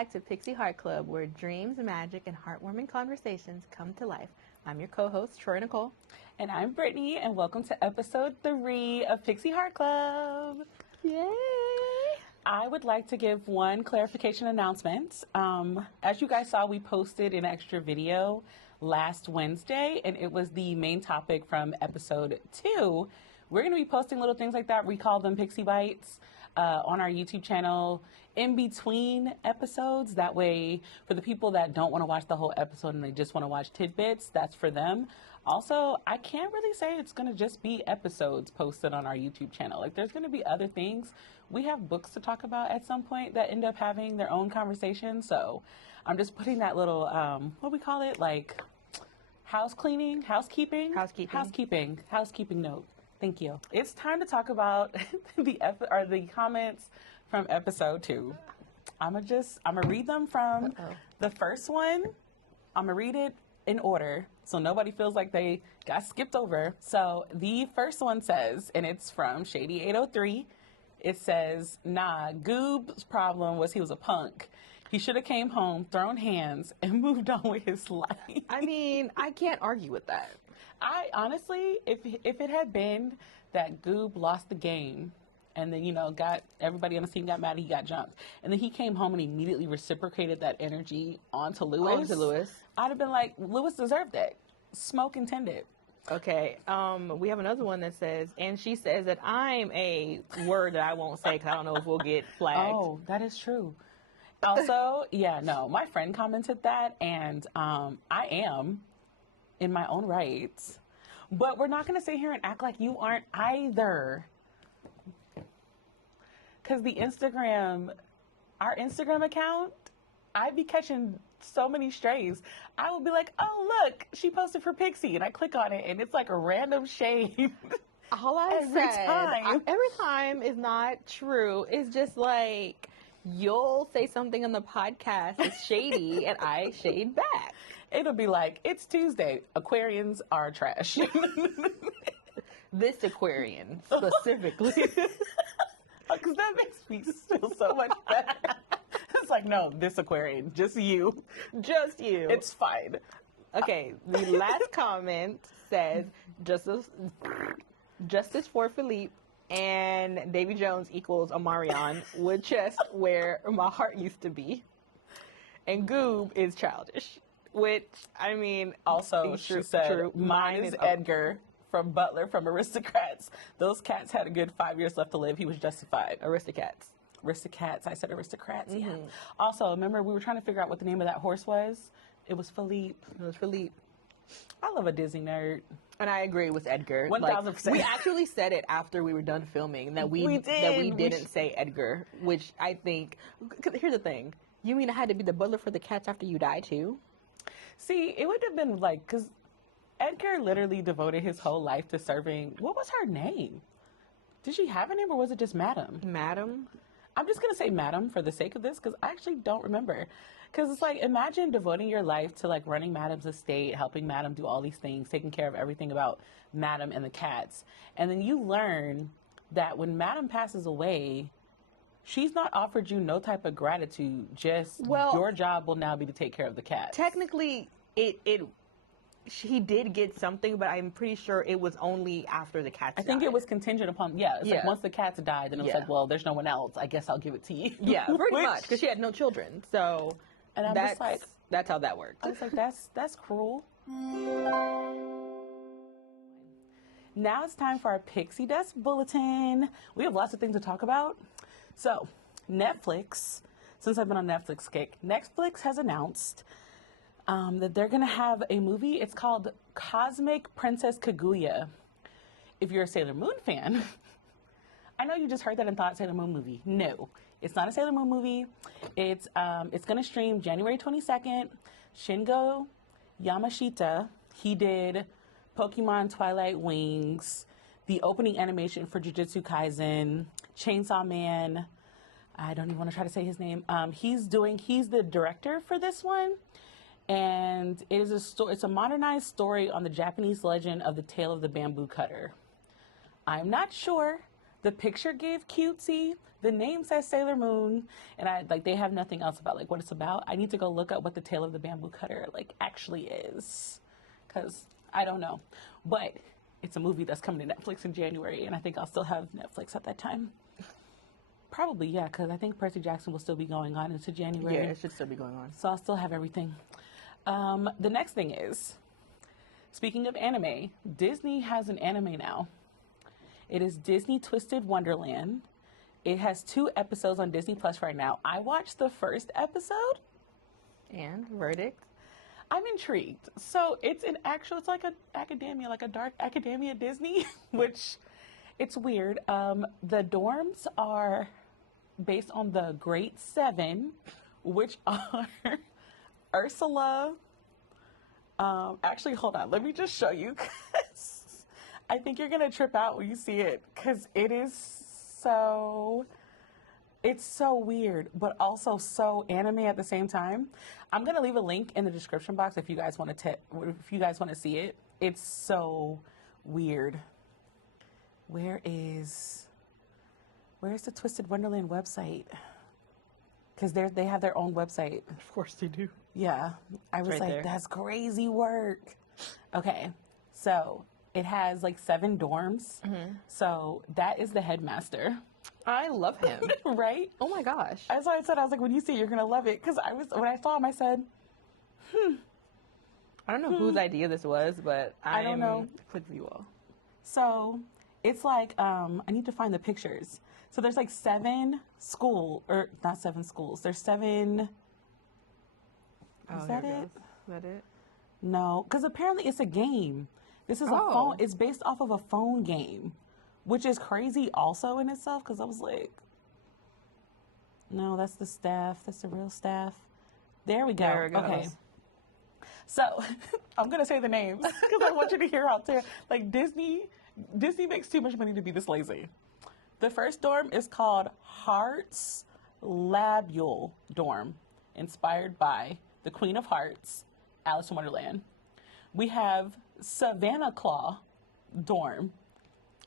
back to Pixie Heart Club, where dreams, magic, and heartwarming conversations come to life. I'm your co-host, Troy-Nicole. And I'm Britney, and welcome to episode 3 of Pixie Heart Club. Yay! I would like to give one clarification announcement. As you guys saw, we posted an extra video last Wednesday, and it was the main topic from episode 2. We're going to be posting little things like that. We call them Pixie Bites on our YouTube channel in between episodes. That way, for the people that don't want to watch the whole episode and they just want to watch tidbits, that's for them. Also, I can't really say it's going to just be episodes posted on our YouTube channel. Like, there's going to be other things. We have books to talk about at some point that end up having their own conversation. So I'm just putting that little, what we call it, like housekeeping note. Thank you. It's time to talk about the comments from episode 2. I'm gonna read them from the first one. I'm gonna read it in order so nobody feels like they got skipped over. So the first one says, and it's from Shady803. It says, "Nah, Goob's problem was he was a punk. He should have came home, thrown hands, and moved on with his life." I mean, I can't argue with that. I honestly, if it had been that Goob lost the game and then, got everybody on the team got mad and he got jumped, and then he came home and immediately reciprocated that energy onto Lewis. I'd have been like, Lewis deserved it. Smoke intended. Okay, we have another one that says, and she says that I'm a word that I won't say because I don't know if we'll get flagged. Oh, that is true. Also, my friend commented that, and I am in my own right, but we're not going to sit here and act like you aren't either, because our Instagram account, I'd be catching so many strays. I would be like, oh look, she posted for Pixie, and I click on it and it's like a random shade. All every time is not true. It's just like, you'll say something on the podcast is shady and I shade back. It'll be like, it's Tuesday. Aquarians are trash. This Aquarian specifically. Because that makes me feel so much better. It's like, no, this Aquarian, just you. Just you. It's fine. Okay, the last comment says, justice for Philippe and Davy Jones equals Omarion with chest where my heart used to be. And Goob is childish. Which, I mean, also, she said, true. Mine is Edgar from Butler from Aristocrats. Those cats had a good 5 years left to live. He was justified. Aristocats. I said aristocrats, yeah. Also, remember, we were trying to figure out what the name of that horse was? It was Philippe. I love a Disney nerd. And I agree with Edgar. 1000%. We actually said it after we were done filming that we didn't say Edgar, which I think, here's the thing. You mean I had to be the butler for the cats after you die too? See, it would have been like, because Edgar literally devoted his whole life to serving. What was her name? Did she have a name or was it just Madam? Madam? I'm just going to say Madam for the sake of this because I actually don't remember. Because it's like, imagine devoting your life to like running Madam's estate, helping Madam do all these things, taking care of everything about Madam and the cats. And then you learn that when Madam passes away, she's not offered you no type of gratitude. Just your job will now be to take care of the cats. Technically, he did get something, but I'm pretty sure it was only after the cats died. I think it was contingent upon, like once the cats died, then it was like, well, there's no one else. I guess I'll give it to you. Yeah, pretty much, because she had no children. So, and I'm just like, that's how that worked. I was like, that's cruel. Now it's time for our Pixie Dust Bulletin. We have lots of things to talk about. So, Netflix, since I've been on Netflix kick, Netflix has announced that they're going to have a movie. It's called Cosmic Princess Kaguya. If you're a Sailor Moon fan, I know you just heard that and thought Sailor Moon movie. No, it's not a Sailor Moon movie. It's going to stream January 22nd. Shingo Yamashita, he did Pokemon Twilight Wings, the opening animation for Jujutsu Kaisen, Chainsaw Man. I don't even want to try to say his name. He's the director for this one. And it is it's a modernized story on the Japanese legend of the Tale of the Bamboo Cutter. I'm not sure The picture gave cutesy. The name says Sailor Moon, and they have nothing else about like what it's about. I need to go look up what the Tale of the Bamboo Cutter like actually is, because I don't know. But it's a movie that's coming to Netflix in January, and I think I'll still have Netflix at that time. Probably, yeah, because I think Percy Jackson will still be going on into January. Yeah, it should still be going on. So I'll still have everything. The next thing is, speaking of anime, Disney has an anime now. It is Disney Twisted Wonderland. It has 2 episodes on Disney Plus right now. I watched the first episode. And verdict? I'm intrigued. So it's like an academia, like a dark academia Disney, which it's weird. The dorms are based on the Great 7, which are Ursula. Actually, hold on. Let me just show you, because I think you're going to trip out when you see it, because it's so weird, but also so anime at the same time. I'm going to leave a link in the description box if you guys want to see it. It's so weird. Where's the Twisted Wonderland website? Because they have their own website. Of course they do. Yeah. I was right like, there. That's crazy work. Okay. So it has like 7 dorms. Mm-hmm. So that is the headmaster. I love him. Right? Oh my gosh. That's why I said, I was like, when you see it, you're going to love it. Because when I saw him, I said, I don't know whose idea this was, but I don't know. Click view all. So it's like, I need to find the pictures. So there's like 7 not 7 schools. There's 7. Is that it? Is that it? No, because apparently it's a game. This is a phone. It's based off of a phone game, which is crazy also in itself. Because I was like, no, that's the staff. That's the real staff. There we go. There it goes. Okay. So I'm gonna say the names because I want you to hear how like Disney makes too much money to be this lazy. The first dorm is called Hearts Labule Dorm, inspired by the Queen of Hearts, Alice in Wonderland. We have Savannah Claw Dorm.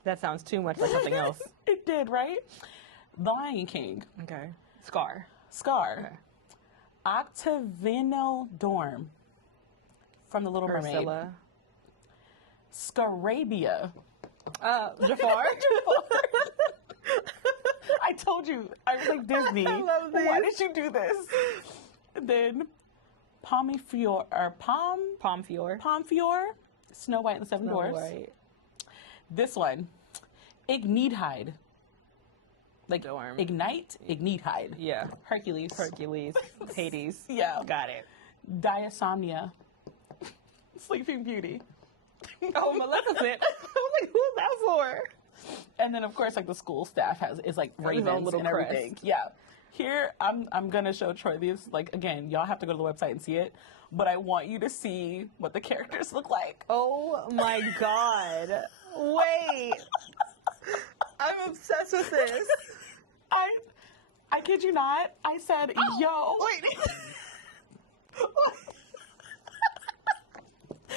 That sounds too much like something else. It did, right? Lion King. Okay. Scar. Okay. Octavianal Dorm from The Little Mermaid. Ursula. Scarabia. Jafar. I told you. I was like, Disney. I love this. Why did you do this? And then Pomfiore. Snow White and the Seven Dwarfs. White. This one. Ignite. Like Dorm. Ignite. Yeah. Hercules. Hades. Yeah. Got it. Diasomnia. Sleeping Beauty. Oh, Maleficent. I was like, who's that for? And then, of course, like the school staff is like ravens little and everything. crest. Yeah. Here, I'm gonna show Troy these. Like again, y'all have to go to the website and see it. But I want you to see what the characters look like. Oh my god! Wait, I'm obsessed with this. I kid you not. I said, yo. Wait.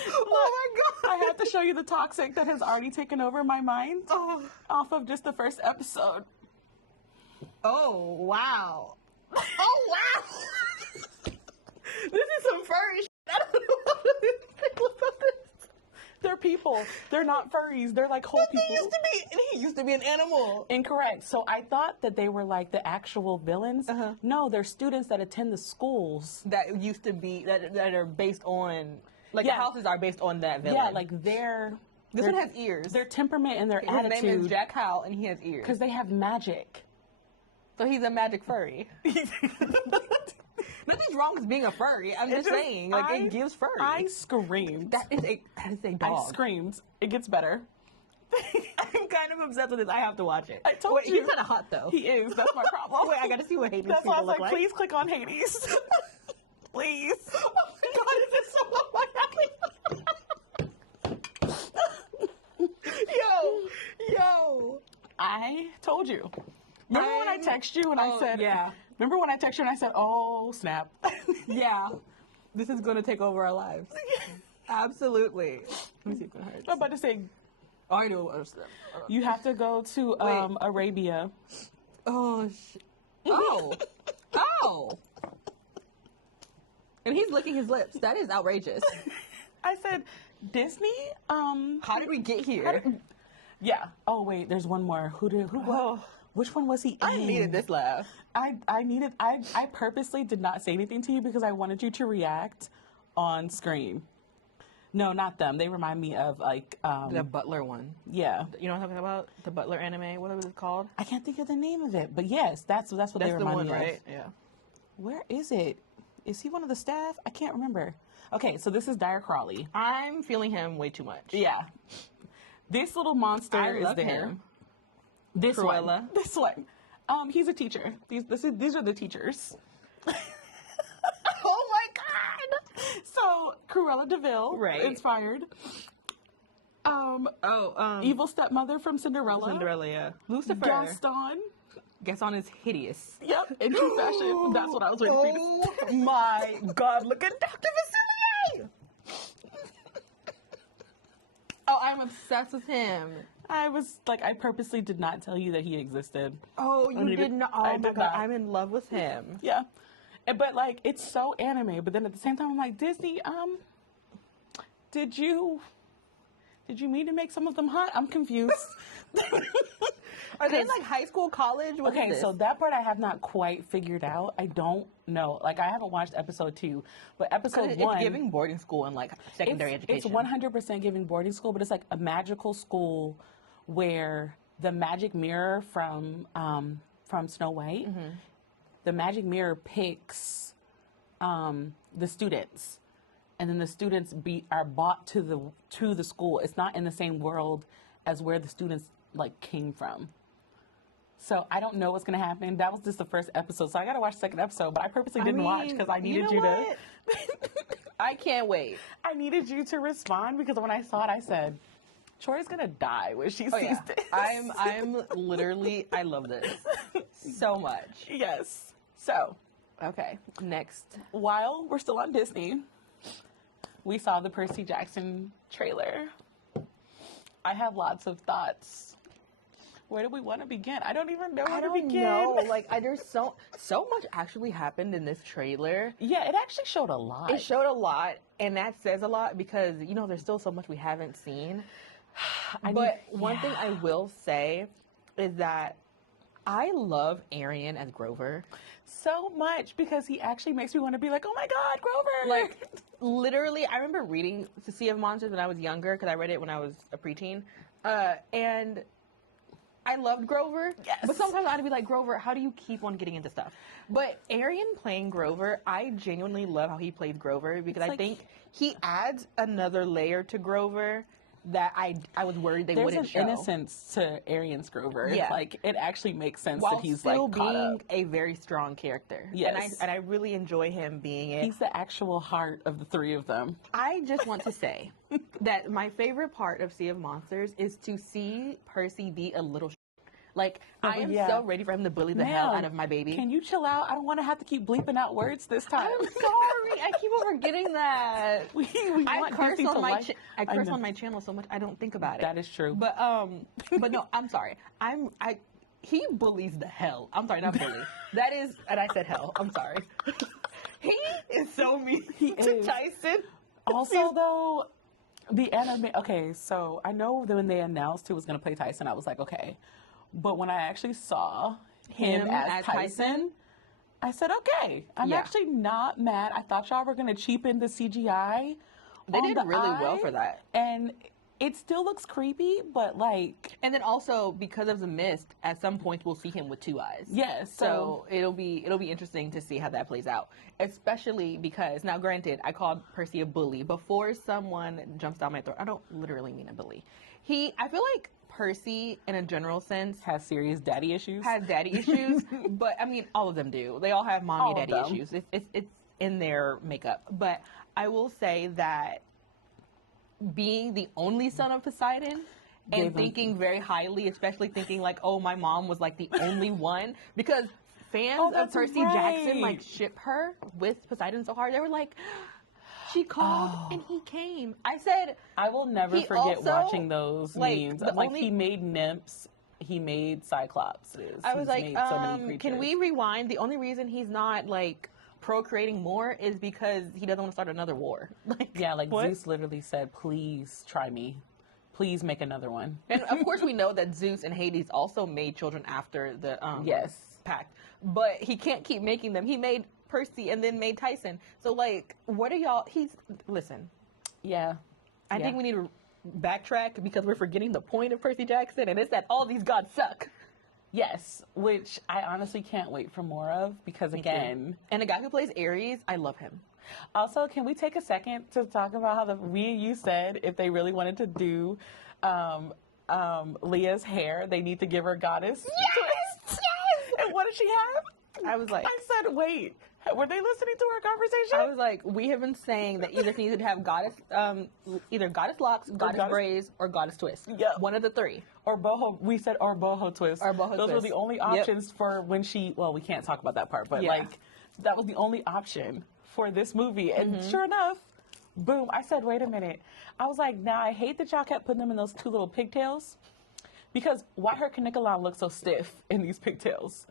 Oh my god! I have to show you the toxic that has already taken over my mind off of just the first episode. Oh wow! Oh wow! This is some furry shit. I don't know how to feel about this. They're people. They're not furries. They're like whole people. He used to be an animal. Incorrect. So I thought that they were like the actual villains. No, they're students that attend the schools. That used to be, that are based on, like the houses are based on that villain. Yeah, like This one has ears. Their temperament and their attitude. His name is Jack Howell, and he has ears. Because they have magic. So he's a magic furry. Nothing's wrong with being a furry. I'm just saying, like, it gives furry. I screamed. That is a dog. I screamed. It gets better. I'm kind of obsessed with this. I have to watch it. I told you. He's kind of hot, though. He is. That's my problem. Wait, I gotta see what Hades That's why I was look like, please click on Hades. Please. Oh my god, is this so Yo. I told you. Remember when I texted you and I said, yeah. Remember when I texted you and I said, oh, snap. Yeah. This is going to take over our lives. Absolutely. Let me see if it hurts. I'm about to say, Oh, I know what was them. You have to go to Arabia. Oh, oh, oh. And he's licking his lips. That is outrageous. I said, Disney? How did we get here? Yeah. Oh, wait, there's one more. Which one was he in? I needed this laugh. I purposely did not say anything to you because I wanted you to react on screen. No, not them. They remind me of like The Butler one. Yeah. You know what I'm talking about? The Butler anime. What was it called? I can't think of the name of it, but yes, that's what they remind the one, me of. right? Yeah. Where is it? Is he one of the staff? I can't remember. Okay, so this is Dyer Crawley. I'm feeling him way too much. Yeah. This little monster I is love there. him. This Cruella. one. This one. He's a teacher. These are the teachers. Oh my god! So Cruella DeVille, Right. inspired. Evil stepmother from Cinderella. Cinderella, yeah. Lucifer. Gaston. Is hideous. Yep, in true fashion. That's what I was waiting for you to say. Oh my god, look at Dr. Vasilier! Oh, I'm obsessed with him. I purposely did not tell you that he existed. Oh, you did not. Oh I my did god, not. I'm in love with him. Yeah. But like, it's so anime. But then at the same time, I'm like, Disney, did you mean to make some of them hot? I'm confused. Are they in like high school, college? What is Okay, this? so that part I have not quite figured out. I don't know. Like, I haven't watched episode 2, but episode 1... It's giving boarding school and like secondary education. It's 100% giving boarding school, but it's like a magical school where the magic mirror from Snow White, the magic mirror picks the students, and then the students are bought to the school. It's not in the same world as where the students like came from. So I don't know what's going to happen. That was just the first episode. So I got to watch the second episode, but I purposely didn't watch because I needed you to. I can't wait. I needed you to respond because when I saw it, I said, Troy's going to die when she sees this. I'm literally, I love this so much. Yes. So, Okay, next. while we're still on Disney, we saw the Percy Jackson trailer. I have lots of thoughts. Where do we want to begin? I don't even know where to begin. Like, there's so much actually happened in this trailer. Yeah, it actually showed a lot. It showed a lot, and that says a lot because, there's still so much we haven't seen. But one thing I will say is that I love Arian as Grover. So much because he actually makes me want to be like, oh my God, Grover! Like, literally, I remember reading The Sea of Monsters when I was younger because I read it when I was a preteen. And I loved Grover. Yes. But sometimes I'd be like, Grover, how do you keep on getting into stuff? But Arian playing Grover, I genuinely love how he plays Grover because I think he adds another layer to Grover that I was worried they wouldn't show. There's an innocence to Arian's Grover. Yeah. Like, it actually makes sense While that he's still like caught being up. a very strong character. Yes. And I really enjoy him being it. He's the actual heart of the three of them. I just want to say that my favorite part of Sea of Monsters is to see Percy be a little Like, I am so ready for him to bully the hell out of my baby. Can you chill out? I don't want to have to keep bleeping out words this time. I'm sorry. I keep on forgetting that. I curse on my channel so much I don't think about it. That is true. But no, I'm sorry. He bullies the hell. I'm sorry, not bully. That is, and I said hell. I'm sorry. He is so mean to Tyson. Also, though, the anime. Okay, so I know that when they announced who was going to play Tyson, I was like, okay. But when I actually saw him as Tyson, I said, okay, I'm actually not mad. I thought y'all were going to cheapen the CGI. They did really well for that. And it still looks creepy, but like... And then also, because of the mist, at some point we'll see him with two eyes. Yes. So it'll be interesting to see how that plays out. Especially because, now granted, I called Percy a bully. Before someone jumps down my throat, I don't literally mean a bully. I feel like Percy, in a general sense, has serious daddy issues. But I mean, all of them do. They all have mommy and daddy issues. It's in their makeup. But I will say that being the only son of Poseidon and thinking very highly, especially thinking like, oh, my mom was like the only one, because fans of Percy Jackson like ship her with Poseidon so hard. They were like, She called and he came. I said, I will never forget also, watching those like, memes. the I'm like, only- he made nymphs, he made cyclopses. I was He's like, made so many creatures. can we rewind? The only reason he's not like procreating more is because he doesn't want to start another war. Like, Yeah, like what? Zeus literally said, please try me. Please make another one. And of course, we know that Zeus and Hades also made children after the Yes. pact, but he can't keep making them. He made Percy and then made Tyson. So like, what are y'all? Listen. Yeah. I think we need to backtrack because we're forgetting the point of Percy Jackson, and it's that all these gods suck. Yes, which I honestly can't wait for more of because again, and the guy who plays Ares, I love him. Also, can we take a second to talk about how me and you said if they really wanted to do Leah's hair, they need to give her goddess twist? Yes! And what did she have? I was like, I said, wait, were they listening to our conversation? I was like, we have been saying that either he needed to have goddess, either goddess locks, goddess braids, or goddess twist. Yep. One of the three. Or boho, we said, or boho twist. Or boho Those twist. were the only options for when she, well, we can't talk about that part, but like, that was the only option for this movie. And sure enough, boom, I said, wait a minute. I was like, now I hate that y'all kept putting them in those two little pigtails because why her caniculum looks so stiff in these pigtails?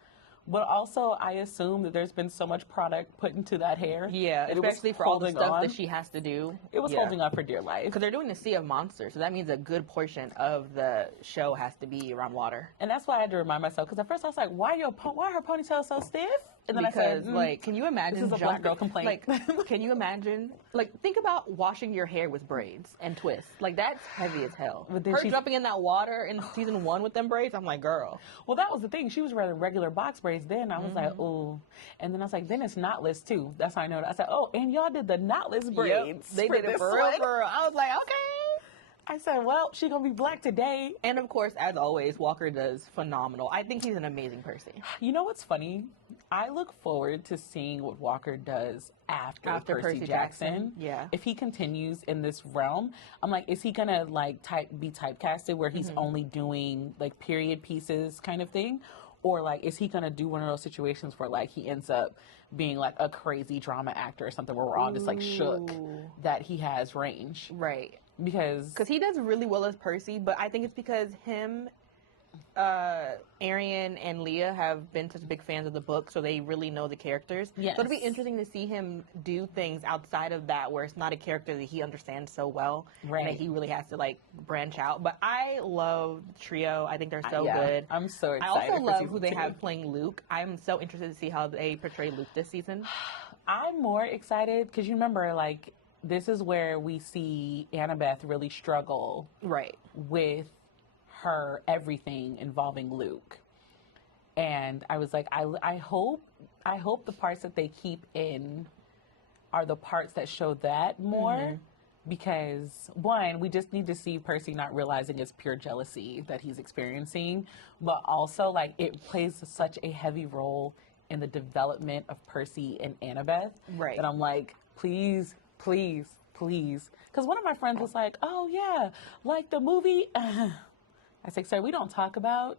But also, I assume that there's been so much product put into that hair. Yeah, that especially for all the stuff that she has to do. It was holding on for dear life. Because they're doing the Sea of Monsters, so that means a good portion of the show has to be around water. And that's why I had to remind myself, because at first I was like, why her ponytail so stiff? And then because, I said, like, can you imagine? This is a black girl complaint. Like, can you imagine? Like, think about washing your hair with braids and twists. Like, that's heavy as hell. But then her jumping in that water in season 1 with them braids, I'm like, girl. Well, that was the thing. She was wearing regular box braids then. I was like, oh. And then I was like, then it's knotless too. That's how I know that. I said, oh, and y'all did the knotless braids. They did it for real, for real. I was like, okay. I said, well, she gonna be black today. And of course, as always, Walker does phenomenal. I think he's an amazing Percy. You know what's funny? I look forward to seeing what Walker does after Percy Jackson. Yeah. If he continues in this realm, I'm like, is he gonna like be typecasted where he's only doing like period pieces kind of thing? Or like, is he gonna do one of those situations where like he ends up being like a crazy drama actor or something where we're all just like shook that he has range? Right. Because he does really well as Percy, but I think it's because him, Arian, and Leah have been such big fans of the book, so they really know the characters. Yes. So it'll be interesting to see him do things outside of that where it's not a character that he understands so well, right, and that he really has to like branch out. But I love the trio. I think they're so good. I'm so excited. I also love who they 2. have playing Luke. I'm so interested to see how they portray Luke this season. I'm more excited because you remember, like, this is where we see Annabeth really struggle with her everything involving Luke. And I was like, I hope the parts that they keep in are the parts that show that more. Because, one, we just need to see Percy not realizing it's pure jealousy that he's experiencing. But also, like, it plays such a heavy role in the development of Percy and Annabeth. Right. That I'm like, please. Because one of my friends was like, oh, yeah, like the movie. I said, sir, we don't talk about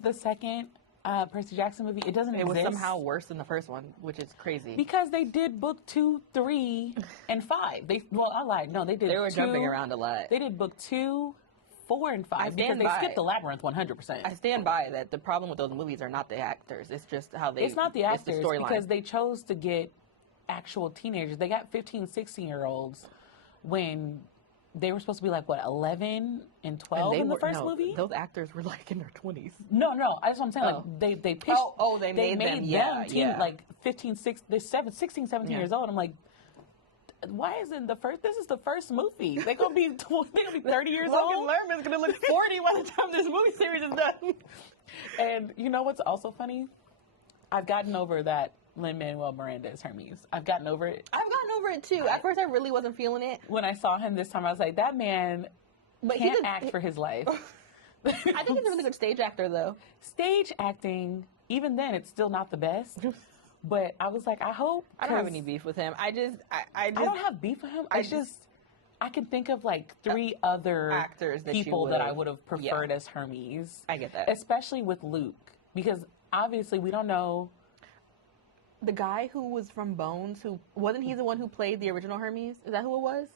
the second Percy Jackson movie. It doesn't exist. It was somehow worse than the first one, which is crazy. Because they did book 2, 3, and 5. I lied. No, they did. They were jumping around a lot. They did book 2, 4, and 5 because they skipped the labyrinth 100%. I stand by that. The problem with those movies are not the actors. It's just how they. It's not the actors. It's the storyline. Because they chose to get actual teenagers. They got 15, 16-year-olds when they were supposed to be like, what, 11 and 12 in the first movie? Those actors were like in their 20s. No, that's what I'm saying. Like, they pitched. They made them like 15, 16, they're 16, 17 years old. I'm like, why isn't this is the first movie. They're going to be 30 years old. Logan Lerman's going to look 40 by the time this movie series is done. And you know what's also funny? I've gotten over that Lin-Manuel Miranda is Hermes. I've gotten over it. I've gotten over it too. At first, I really wasn't feeling it. When I saw him this time, I was like, that man can't act for his life. I think he's a really good stage actor, though. Stage acting, even then, it's still not the best. But I was like, I hope. I don't have any beef with him. I don't have beef with him. I can think of like 3 other actors people that I would have preferred as Hermes. I get that. Especially with Luke. Because obviously we don't know the guy who was from Bones, who wasn't he the one who played the original Hermes? Is that who it was?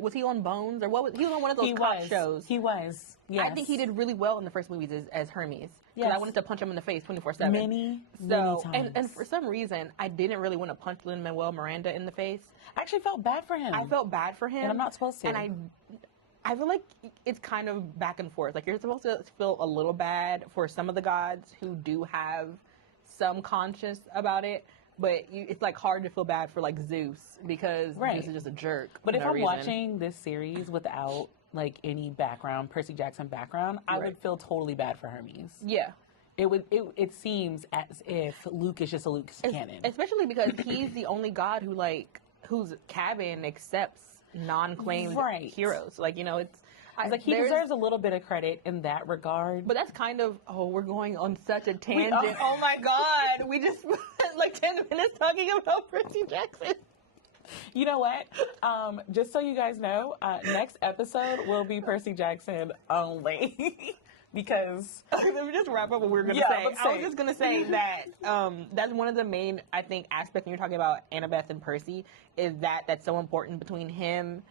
Was he on Bones or what? He was on one of those cop shows. He was. Yes. I think he did really well in the first movies as Hermes. Because I wanted to punch him in the face 24/7. Many times. And for some reason, I didn't really want to punch Lin-Manuel Miranda in the face. I actually felt bad for him. I felt bad for him. And I'm not supposed to. And I feel like it's kind of back and forth. Like, you're supposed to feel a little bad for some of the gods who do have some conscience about it. But it's like hard to feel bad for like Zeus because Zeus is just a jerk. But if I'm watching this series without like any background, Percy Jackson background, I would feel totally bad for Hermes. Yeah. It seems as if Luke is just a loose cannon. Especially because he's the only god whose cabin accepts non-claimed heroes. Like, you know, it's like he deserves a little bit of credit in that regard. But that's kind of, we're going on such a tangent. Oh my God. We just spent like 10 minutes talking about Percy Jackson. You know what? Just so you guys know, next episode will be Percy Jackson only. Because let me just wrap up what we were going to say. I was just going to say that that's one of the main, I think, aspects when you're talking about Annabeth and Percy is that's so important between him,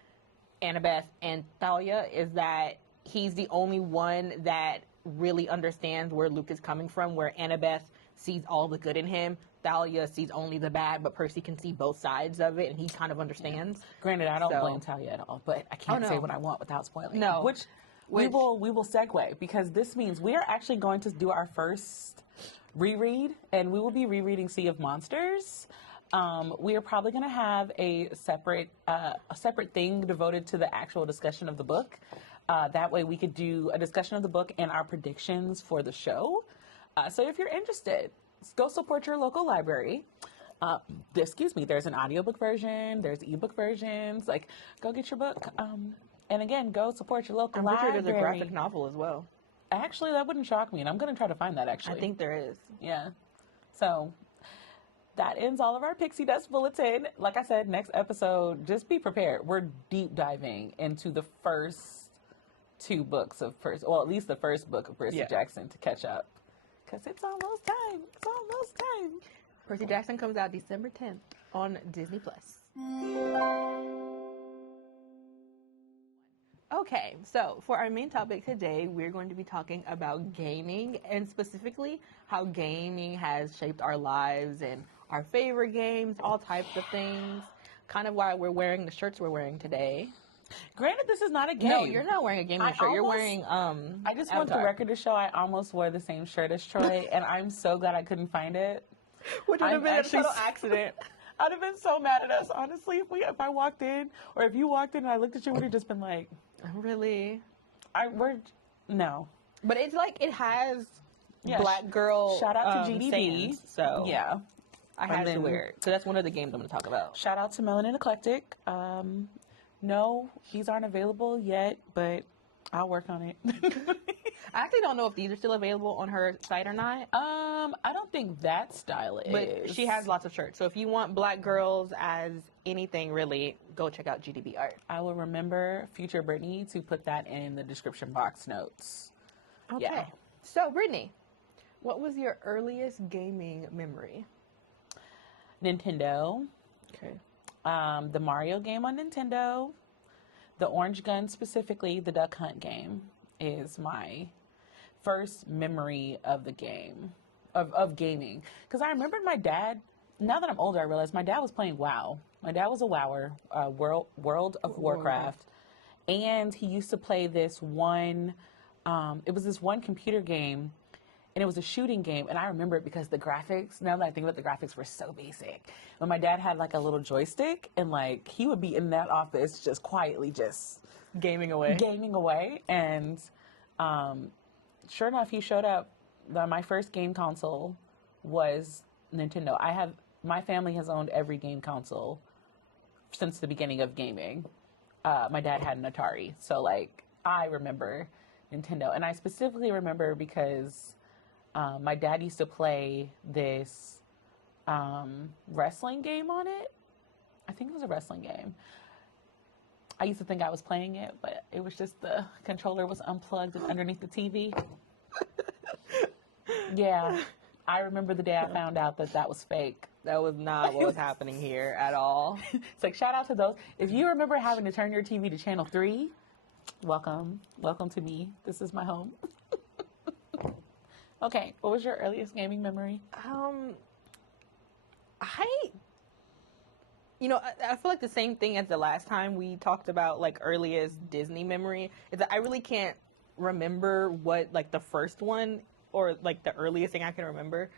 Annabeth, and Thalia, is that he's the only one that really understands where Luke is coming from, where Annabeth sees all the good in him. Thalia sees only the bad, but Percy can see both sides of it, and he kind of understands. Granted, I don't blame Thalia at all, but I can't say what I want without spoiling. No. Which we will segue, because this means we are actually going to do our first reread, and we will be rereading Sea of Monsters. We are probably going to have a separate thing devoted to the actual discussion of the book. That way we could do a discussion of the book and our predictions for the show. So if you're interested, go support your local library. There's an audiobook version. There's ebook versions. Like, go get your book. And again, go support your local library. I'm sure there's a graphic novel as well. Actually, that wouldn't shock me, and I'm going to try to find that, actually. I think there is. Yeah. So that ends all of our Pixie Dust Bulletin. Like I said, next episode, just be prepared. We're deep diving into the first two books of Percy, well, at least the first book of Percy Jackson to catch up. Because it's almost time. It's almost time. Percy Jackson comes out December 10th on Disney+. Okay, so for our main topic today, we're going to be talking about gaming, and specifically how gaming has shaped our lives and our favorite games, all types of things. Kind of why we're wearing the shirts we're wearing today. Granted, this is not a game. No, you're not wearing a gaming shirt. You're wearing I just want the record to show I almost wore the same shirt as Troy, and I'm so glad I couldn't find it. Which would have been a total accident. I'd have been so mad at us, honestly, if I walked in, or if you walked in and I looked at you, would have just been like, really? No. But it's like, it has black girl shout out to GDB. Sayings, so yeah. I had to wear it. So that's one of the games I'm going to talk about. Shout out to Melanin Eclectic. No, these aren't available yet, but I'll work on it. I actually don't know if these are still available on her site or not. I don't think that style is. But she has lots of shirts. So if you want black girls as anything, really, go check out GDB Art. I will remember future Britney to put that in the description box notes. Okay. Yeah. So, Britney, what was your earliest gaming memory? Nintendo. Okay. The Mario game on Nintendo. The Orange Gun, specifically the Duck Hunt game, is my first memory of the game, of gaming. Because I remembered my dad, now that I'm older, I realize my dad was playing WoW. My dad was a WoWer, World of Warcraft. And he used to play this one, it was this one computer game, and it was a shooting game. And I remember it because the graphics, now that I think about it, the graphics were so basic. But my dad had like a little joystick, and like he would be in that office just quietly just gaming away. And sure enough, he showed up. My first game console was Nintendo. My family has owned every game console since the beginning of gaming. My dad had an Atari, so like I remember Nintendo, and I specifically remember because my dad used to play this wrestling game on it. I think it was a wrestling game. I used to think I was playing it, but it was just the controller was unplugged and underneath the TV. Yeah. I remember the day I found out that that was fake. That was not what was happening here at all. It's like, shout out to those. If you remember having to turn your TV to channel 3, welcome. Welcome to me. This is my home. Okay, what was your earliest gaming memory? I feel like the same thing as the last time we talked about, like, earliest Disney memory, is that I really can't remember what, like, the first one or, like, the earliest thing I can remember.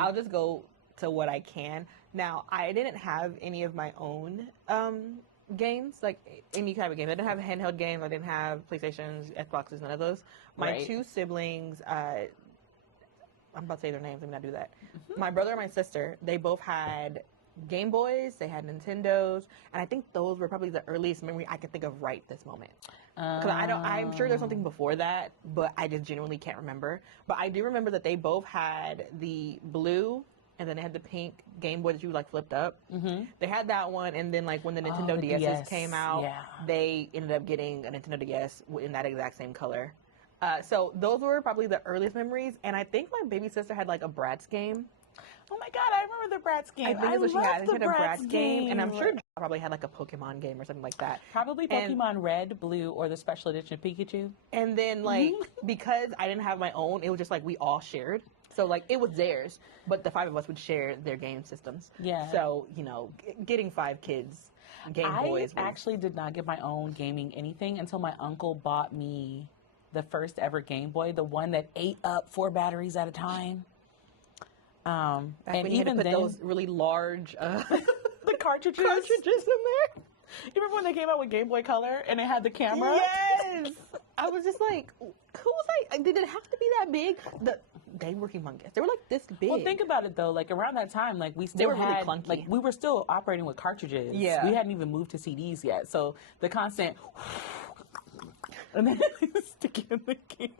I'll just go to what I can. Now, I didn't have any of my own games, like any type of game. I didn't have handheld games. I didn't have PlayStations, Xboxes, none of those. My two siblings, I'm about to say their names. Let me not do that. My brother and my sister, they both had Game Boys, they had Nintendos, and I think those were probably the earliest memory I can think of right this moment. Because I'm sure there's something before that, but I just genuinely can't remember. But I do remember that they both had the blue, and then they had the pink Game Boy that you like flipped up. They had that one, and then like when the Nintendo DSs came out, they ended up getting a Nintendo DS in that exact same color. So those were probably the earliest memories, and I think my baby sister had like a Bratz game. Oh my God, I remember the Bratz game. I think that's what she had. She had a Bratz game, and I'm sure she probably had like a Pokemon game or something like that. Probably Pokemon Red, Blue, or the special edition Pikachu. And then like, because I didn't have my own, it was just like we all shared. So like, it was theirs, but the 5 of us would share their game systems. Yeah. So, getting 5 kids Game Boys. I actually did not get my own gaming anything until my uncle bought me the first ever Game Boy, the one that ate up 4 batteries at a time. Back and when you even had to put then, those really large the cartridges in there. You remember when they came out with Game Boy Color and it had the camera? Yes. I was just like, who was like? Did it have to be that big? They were humongous. They were like this big. Well, think about it though. Like around that time, like we still were really had, clunky. like we were still operating with cartridges. Yeah. We hadn't even moved to CDs yet. So the constant. And then stick in the game.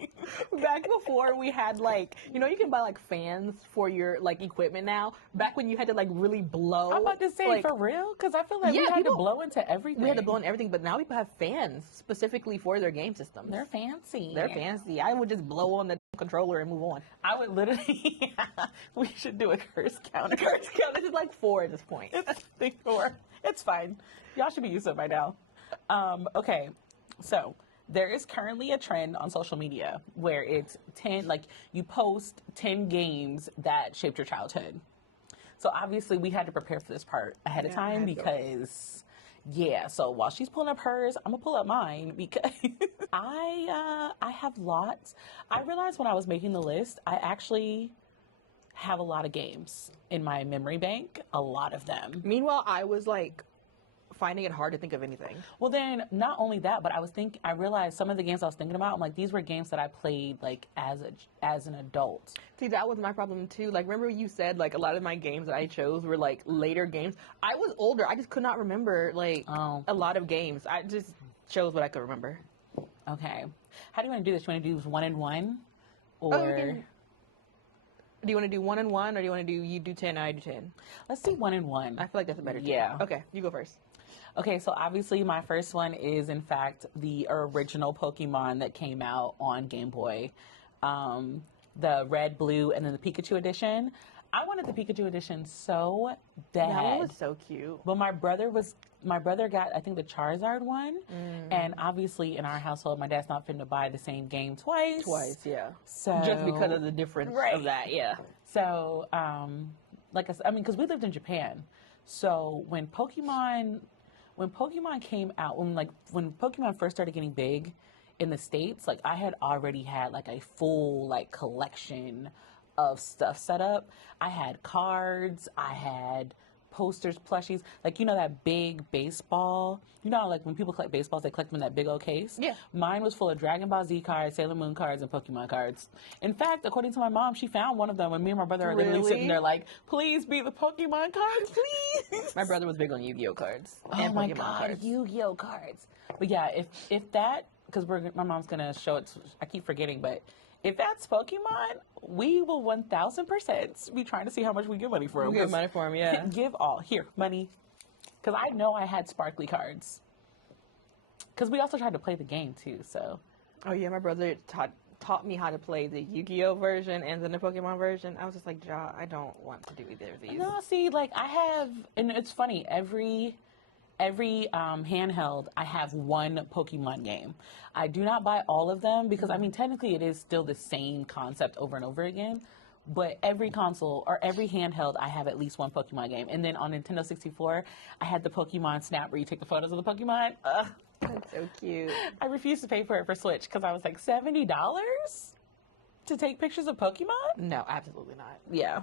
Back before we had like, you can buy like fans for your like equipment now. Back when you had to like really blow. I'm about to say, like, for real? Because I feel like we had to blow into everything. We had to blow into everything, but now people have fans specifically for their game systems. They're fancy. They're fancy. I would just blow on the controller and move on. I would literally, we should do a curse count. Curse count. This is like 4 at this point. It's 4. It's fine. Y'all should be used to it by now. Okay, so there is currently a trend on social media where it's 10, like you post 10 games that shaped your childhood. So obviously we had to prepare for this part ahead of time because, so while she's pulling up hers, I'm gonna pull up mine because I have lots. I realized when I was making the list, I actually have a lot of games in my memory bank, a lot of them. Meanwhile, I was like, finding it hard to think of anything. Well, then not only that, but I realized some of the games I was thinking about, I'm like, these were games that I played like as an adult. See, that was my problem too. Like, remember you said like a lot of my games that I chose were like later games. I was older. I just could not remember like a lot of games. I just chose what I could remember. Okay. How do you want to do this? You want to do 1 and 1, or do you want to do 1 and 1, or do you want to do you do 10 and I do 10? Let's do 1 and 1. I feel like that's a better team. Yeah. Okay, you go first. Okay, so obviously my first one is, in fact, the original Pokemon that came out on Game Boy. The red, blue, and then the Pikachu edition. I wanted the Pikachu edition so bad. That one was so cute. But my brother got, I think, the Charizard one. And obviously in our household, my dad's not finna buy the same game twice. Yeah. So just because of the difference of that, yeah. So, like I said, because we lived in Japan. So when Pokemon came out, when Pokemon first started getting big in the States, like I had already had like a full like collection of stuff set up. I had cards, I had posters, plushies, like that big baseball. Like when people collect baseballs, they collect them in that big old case. Yeah. Mine was full of Dragon Ball Z cards, Sailor Moon cards, and Pokemon cards. In fact, according to my mom, she found one of them when me and my brother are literally sitting there like, please be the Pokemon cards, please. My brother was big on Yu-Gi-Oh cards. Oh my God, Yu-Gi-Oh cards. But yeah, if that, because my mom's gonna show it. I keep forgetting, but if that's Pokemon, we will 1,000% be trying to see how much we give money for him. We give money for him, yeah. Give all. Here, money. Because I know I had sparkly cards. Because we also tried to play the game, too, so. Oh, yeah, my brother taught taught me how to play the Yu-Gi-Oh version and then the Pokemon version, I was just like, Ja, I don't want to do either of these. No, see, like I have, and it's funny, every handheld, I have one Pokemon game. I do not buy all of them because, I mean, technically it is still the same concept over and over again. But every console or every handheld, I have at least one Pokemon game. And then on Nintendo 64, I had the Pokemon Snap where you take the photos of the Pokemon. Ugh. That's so cute. I refused to pay for it for Switch because I was like, $70 to take pictures of Pokemon? No, absolutely not. Yeah.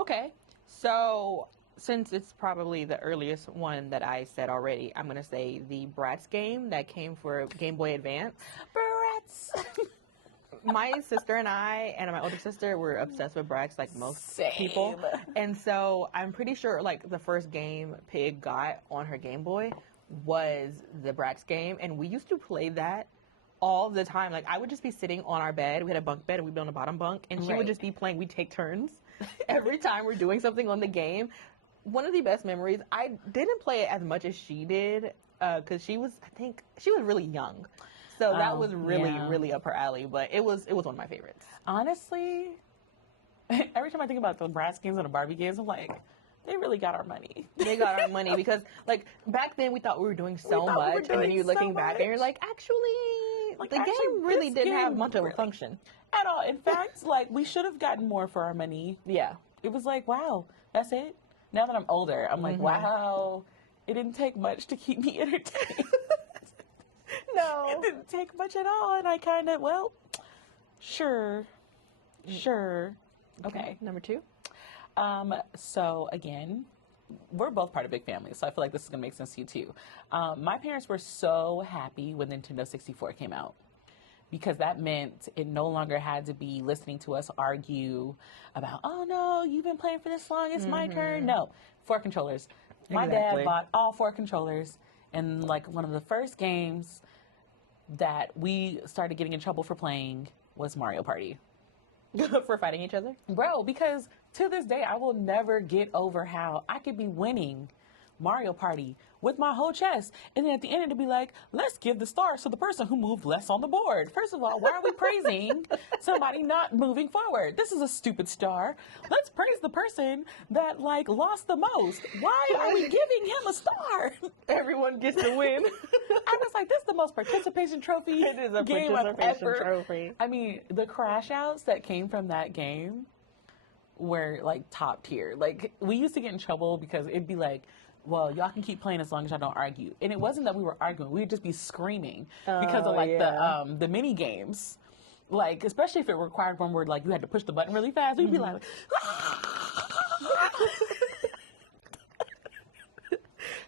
Okay. So, since it's probably the earliest one that I said already, I'm going to say the Bratz game that came for Game Boy Advance. Bratz! My sister and I and my older sister were obsessed with Bratz like most Same. people. And so I'm pretty sure like the first game Pig got on her Game Boy was the Bratz game. And we used to play that all the time. Like I would just be sitting on our bed. We had a bunk bed and we'd be on the bottom bunk. And she would just be playing. We'd take turns every time we're doing something on the game. One of the best memories, I didn't play it as much as she did because she was, I think, she was really young. So that was really up her alley, but it was one of my favorites. Honestly, every time I think about the Bratz games and the Barbie games, I'm like, they really got our money. They got our money because, like, back then we thought we were doing so much, and then you're looking back and you're like, actually, the game really didn't have much of a function at all. In fact, like, we should have gotten more for our money. Yeah. It was like, wow, that's it? Now that I'm older, I'm like, wow, it didn't take much to keep me entertained. No. It didn't take much at all, and I kind of, well, sure. Okay, number 2. So, again, we're both part of big families, so I feel like this is going to make sense to you, too. My parents were so happy when Nintendo 64 came out because that meant it no longer had to be listening to us argue about, oh, no, you've been playing for this long, it's my turn. No, 4 controllers. My dad bought all 4 controllers, and, like, one of the first games that we started getting in trouble for playing was Mario Party. For fighting each other? Bro, because to this day, I will never get over how I could be winning Mario Party with my whole chest. And then at the end, it'd be like, let's give the stars to the person who moved less on the board. First of all, why are we praising somebody not moving forward? This is a stupid star. Let's praise the person that, like, lost the most. Why are we giving him a star? Everyone gets to win. I was like, this is the most participation trophy It is a game participation ever. trophy. I mean, the crash outs that came from that game were, like, top tier. Like, we used to get in trouble because it'd be like, well, y'all can keep playing as long as y'all don't argue. And it wasn't that we were arguing. We would just be screaming because of, like, the mini games. Like, especially if it required one where, like, you had to push the button really fast. We'd be like,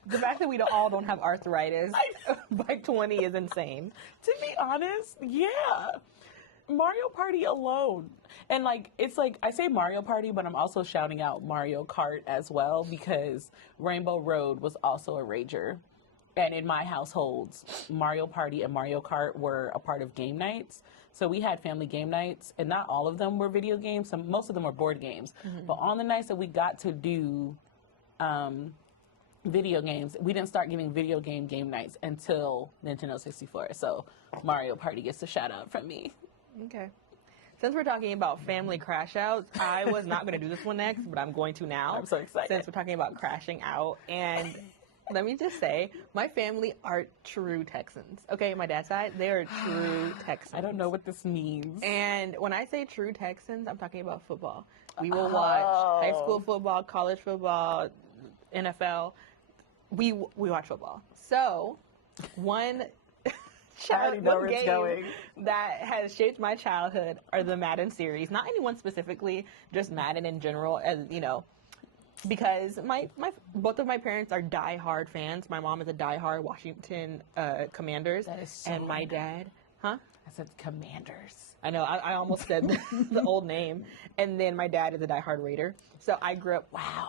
The fact that we all don't have arthritis by 20 is insane. To be honest, yeah. Mario Party alone. And, like, it's like, I say Mario Party, but I'm also shouting out Mario Kart as well because Rainbow Road was also a rager. And in my households, Mario Party and Mario Kart were a part of game nights. So we had family game nights, and not all of them were video games. Most of them were board games. But on the nights that we got to do video games, we didn't start getting video game nights until Nintendo 64. So Mario Party gets a shout out from me. Okay. Since we're talking about family crash outs, I was not going to do this one next, but I'm going to now. I'm so excited. Since we're talking about crashing out. And let me just say, my family are true Texans. Okay, my dad's side, they are true Texans. I don't know what this means. And when I say true Texans, I'm talking about football. We will watch high school football, college football, NFL. We watch football. So, one game that has shaped my childhood are the Madden series. Not anyone specifically, just Madden in general, as you know, because both of my parents are diehard fans. My mom is a diehard Washington Commanders, That is so and my dad, I said Commanders. I know, I almost said the old name. And then my dad is a diehard Raider. So I grew up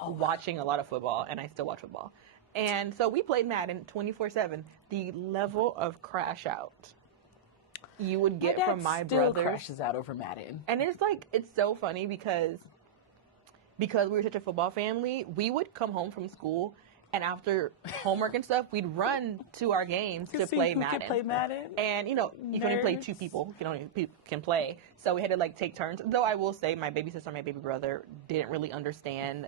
watching a lot of football, and I still watch football. And so we played Madden 24/7. The level of crash out you would get from my still brothers crashes out over Madden. And it's so funny because we were such a football family. We would come home from school And after homework and stuff, we'd run to our games to play Madden. Could play Madden. And, you know, you can only play 2 people. You can only can play. So we had to, like, take turns. Though I will say my baby sister and my baby brother didn't really understand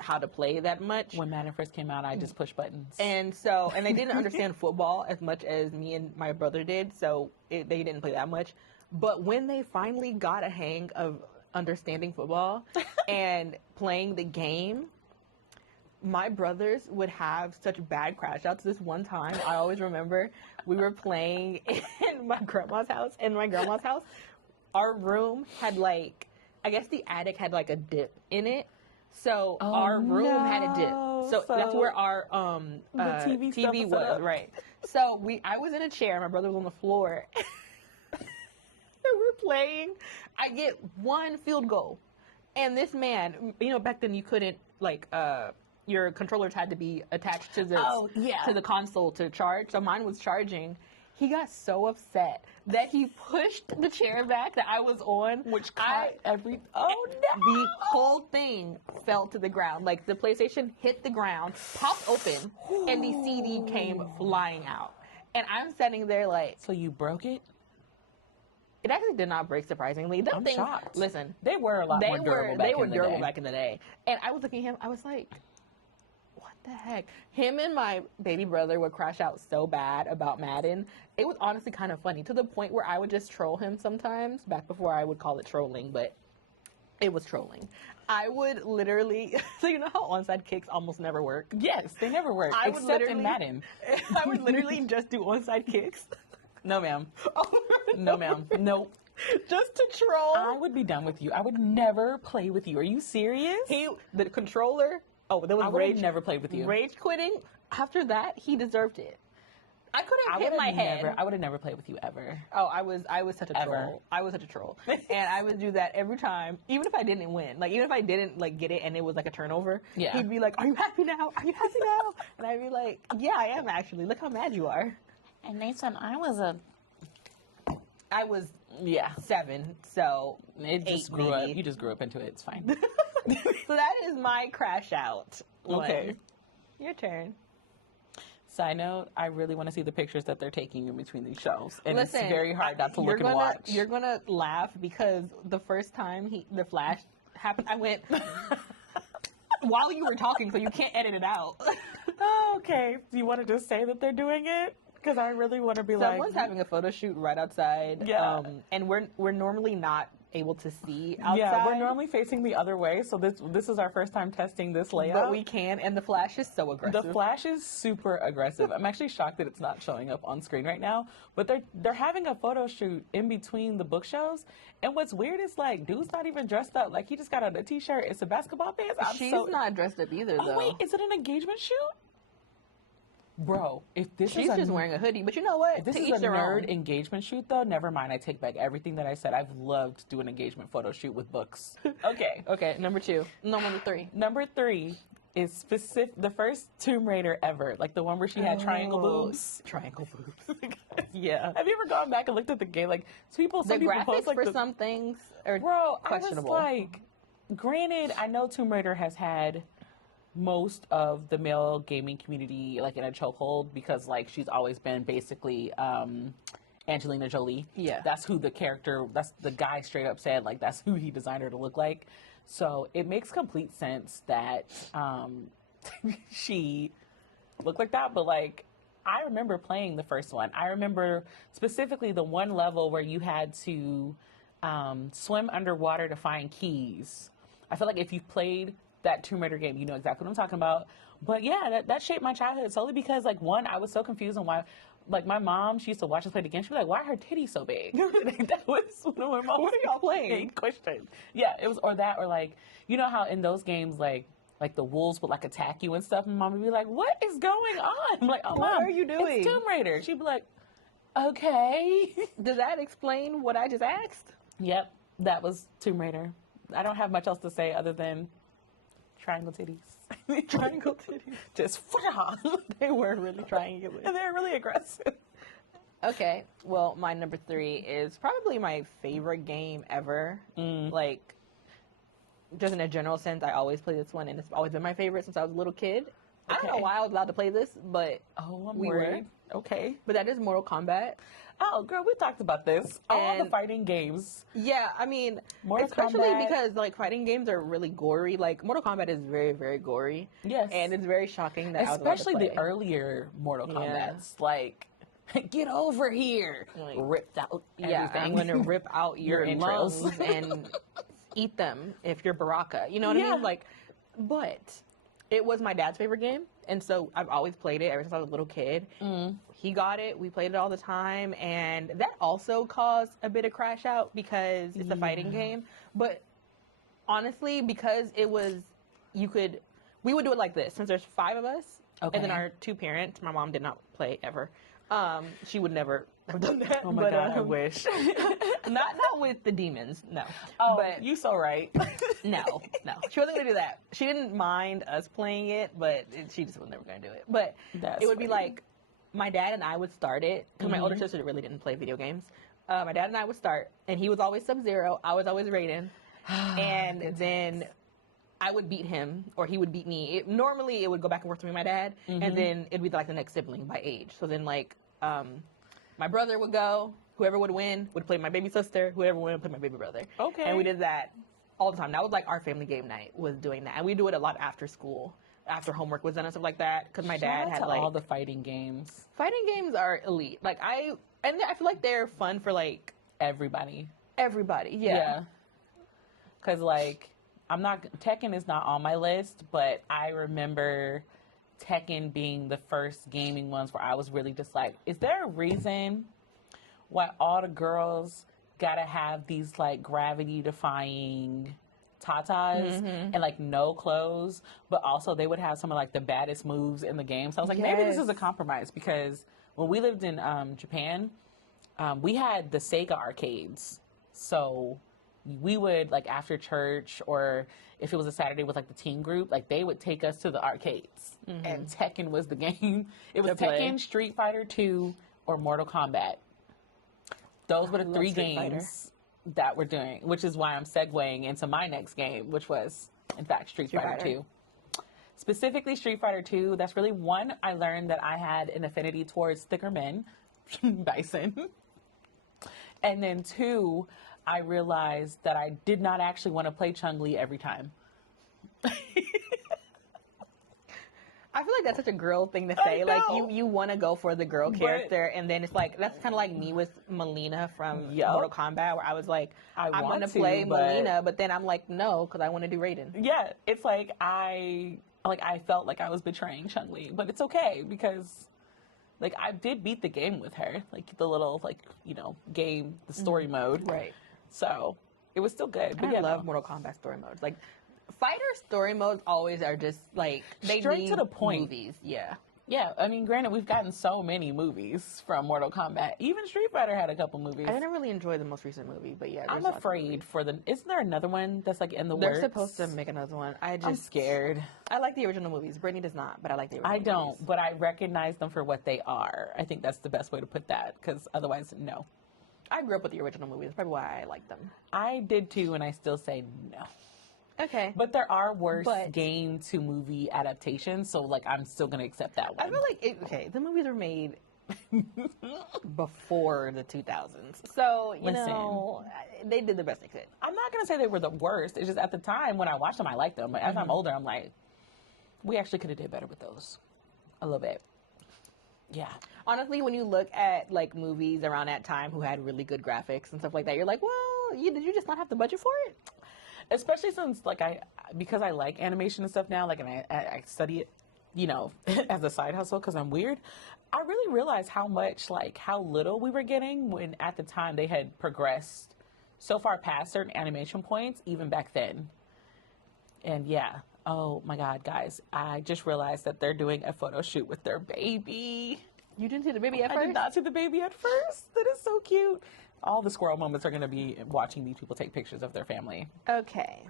how to play that much. When Madden first came out, I just pushed buttons. And they didn't understand football as much as me and my brother did. So they didn't play that much. But when they finally got a hang of understanding football and playing the game, my brothers would have such bad crash outs. This one time, I always remember we were playing in my grandma's house. In my grandma's house, our room had, like, I guess the attic had, like, a dip in it. So our room had a dip. So that's where our TV was, right. So I was in a chair, my brother was on the floor. We're playing. I get 1 field goal. And this man, you know, back then you couldn't, like, your controllers had to be attached to the console to charge. So mine was charging. He got so upset that he pushed the chair back that I was on, which caught the whole thing fell to the ground. Like, the PlayStation hit the ground, popped open, and the CD came flying out. And I'm sitting there like... So you broke it? It actually did not break, surprisingly. I'm shocked. Listen. They were a lot more durable They were durable back in the day. And I was looking at him, I was like... the heck? Him and my baby brother would crash out so bad about Madden. It was honestly kind of funny, to the point where I would just troll him sometimes, back before I would call it trolling, but it was trolling. I would literally, so you know how onside kicks almost never work? Yes, they never work, except in Madden. I would literally just do onside kicks. No, ma'am. No, ma'am. Nope. Just to troll. I would be done with you. I would never play with you. Are you serious? The controller... Oh, there was I would never played with you. Rage quitting. After that, he deserved it. I couldn't hit my head. I would have never played with you ever. Oh, I was such a troll. I was such a troll. And I would do that every time, even if I didn't win. Like, even if I didn't, like, get it and it was like a turnover, he'd be like, "Are you happy now? Are you happy now?" And I'd be like, "Yeah, I am actually. Look how mad you are." And Nathan, I was 7, so it just grew up. You just grew up into it. It's fine. So that is my crash out. Okay. Your turn. Side note, I really want to see the pictures that they're taking in between these shows. And Listen, it's very hard not to look and watch. You're going to laugh because the first time the flash happened, I went while you were talking, so you can't edit it out. Oh, okay. Do you want to just say that they're doing it? Because I really want to be Someone's having a photo shoot right outside. Yeah. And we're normally not able to see outside. Yeah, we're normally facing the other way, so this is our first time testing this layout. But we can, and the flash is so aggressive. The flash is super aggressive. I'm actually shocked that it's not showing up on screen right now, but they're having a photo shoot in between the book shows, and what's weird is, like, dude's not even dressed up. Like, he just got on a t-shirt, it's a basketball pants. She's not dressed up either, though. Oh, wait, is it an engagement shoot? Bro, if this She's just wearing a hoodie, but you know what? If this is a nerd engagement shoot, though, never mind. I take back everything that I said. I've loved doing an engagement photo shoot with books. Okay. Number 2. No, number 3. Number 3 is the first Tomb Raider ever, like the one where she had triangle boobs. Triangle boobs. Yeah. Have you ever gone back and looked at the game? Like, some people graphics post, like, for some things are questionable. I was like, granted, I know Tomb Raider has had most of the male gaming community, like, in a chokehold because, like, she's always been basically Angelina Jolie. Yeah. That's the guy straight up said, like, that's who he designed her to look like. So it makes complete sense that she looked like that. But, like, I remember playing the first one. I remember specifically the one level where you had to swim underwater to find keys. I feel like if you've played that Tomb Raider game, you know exactly what I'm talking about. But yeah, that shaped my childhood solely because, like, one, I was so confused on why, like, my mom, she used to watch us play the game. She'd be like, why are her titties so big? That was one of my mom's What are y'all playing? questions. Yeah, it was, or that, or, like, you know how in those games, like the wolves would, like, attack you and stuff, and mom would be like, what is going on? I'm like, oh, what Mom, are you doing? It's Tomb Raider. She'd be like, okay. Does that explain what I just asked? Yep, that was Tomb Raider. I don't have much else to say other than triangle titties. Triangle titties. Just they were really triangular. And they're really aggressive. Okay, well, my number 3 is probably my favorite game ever. Like, just in a general sense, I always play this one, and it's always been my favorite since I was a little kid. I don't know why I was allowed to play this, but Oh, I'm we worried. Okay. But that is Mortal Kombat. Oh, girl, we talked about this. All the And- fighting games. Yeah, I mean, Mortal especially Kombat. because like fighting games are really gory. Like Mortal Kombat is very, very gory. Yes. And it's very shocking that Especially I was allowed to the play. earlier Mortal Yeah. Kombats. Like, get over here. Like, Ripped out Yeah, everything. I'm gonna rip out Your your entrails. lungs and eat them if you're Baraka. You know what I Yeah. mean? Like, but it was my dad's favorite game, and so I've always played it ever since I was a little kid. He got it. We played it all the time, and that also caused a bit of crash out because it's a fighting game. But honestly, because it was, we would do it like this. Since there's 5 of us, Okay. and then our 2 parents. My mom did not play ever. She would never have done that. Oh my but, God, I wish. not with the demons, no. Oh, but you so right. no. She wasn't gonna do that. She didn't mind us playing it, but she just was never gonna do it. But That's it would be funny. like my dad and I would start it because my older sister really didn't play video games. My dad and I would start, and he was always Sub-Zero. I was always Raiden, and then I would beat him, or he would beat me. Normally, it would go back and forth between my dad, and then it'd be like the next sibling by age. So then, like, my brother would go. Whoever would win would play my baby sister. Whoever would win would play my baby brother. Okay. And we did that all the time. That was like our family game night, was doing that. And we do it a lot after school, after homework was done and stuff like that. Because my Shout dad out had to like all the fighting games. fighting games are elite. Like I feel like they're fun for like Everybody. everybody. Yeah. Because, like, Tekken is not on my list, but I remember Tekken being the first gaming ones where I was really just like, is there a reason why all the girls gotta have these, like, gravity-defying tatas and, like, no clothes, but also they would have some of, like, the baddest moves in the game. So I was like, maybe this is a Yes. compromise, because when we lived in Japan, we had the Sega arcades. So we would, like, after church, or if it was a Saturday with, like, the teen group, like, they would take us to the arcades. And Tekken was the game. It was To play. Tekken, Street Fighter 2, or Mortal Kombat. Those were the love 3 Street Fighter. games that we're doing, which is why I'm segueing into my next game, which was, in fact, Street Fighter Fighter. 2. Specifically, Street Fighter 2, that's really one, I learned that I had an affinity towards thicker men, Bison. And then 2, I realized that I did not actually want to play Chun-Li every time. I feel like that's such a girl thing to say. Like you want to go for the girl character, and then it's like that's kind of like me with Melina from Yup. Mortal Kombat, where I was like, I'm want gonna to, play but- Melina, but then I'm like, no, because I want to do Raiden. Yeah, it's like I felt like I was betraying Chun-Li, but it's okay because, like, I did beat the game with her, like the little, like, you know, game, the story mode. Right. So it was still good. But I yeah, love no. Mortal Kombat story modes. Like fighter story modes always are just like they Straight need to the point. movies. Yeah. Yeah, I mean, granted, we've gotten so many movies from Mortal Kombat. Even Street Fighter had a couple movies. I didn't really enjoy the most recent movie, but yeah, I'm there's lots of afraid movies. for the. Isn't there another one that's like in the They're works? supposed to make another one. I'm scared. I like the original movies. Britney does not, but I like the original I don't, movies. but I recognize them for what they are. I think that's the best way to put that, because otherwise, no. I grew up with the original movies. That's probably why I like them. I did too, and I still say no. Okay. But there are worse But- game to movie adaptations, so like I'm still gonna accept that one. I feel like the movies were made before the 2000s. So, you Listen. know, they did the best they could. I'm not gonna say they were the worst. It's just at the time when I watched them, I liked them. But as I'm older, I'm like, we actually could have did better with those, a little bit. Yeah. Honestly, when you look at like movies around that time who had really good graphics and stuff like that, you're like, well, did you just not have the budget for it? Especially since like because I like animation and stuff now, like, and I study it, you know, as a side hustle because I'm weird. I really realized how little we were getting when at the time they had progressed so far past certain animation points, even back then. And yeah, oh my God, guys, I just realized that they're doing a photo shoot with their baby. You didn't see the baby at I first? did not see the baby at first. That is so cute. All the squirrel moments are going to be watching these people take pictures of their family. Okay.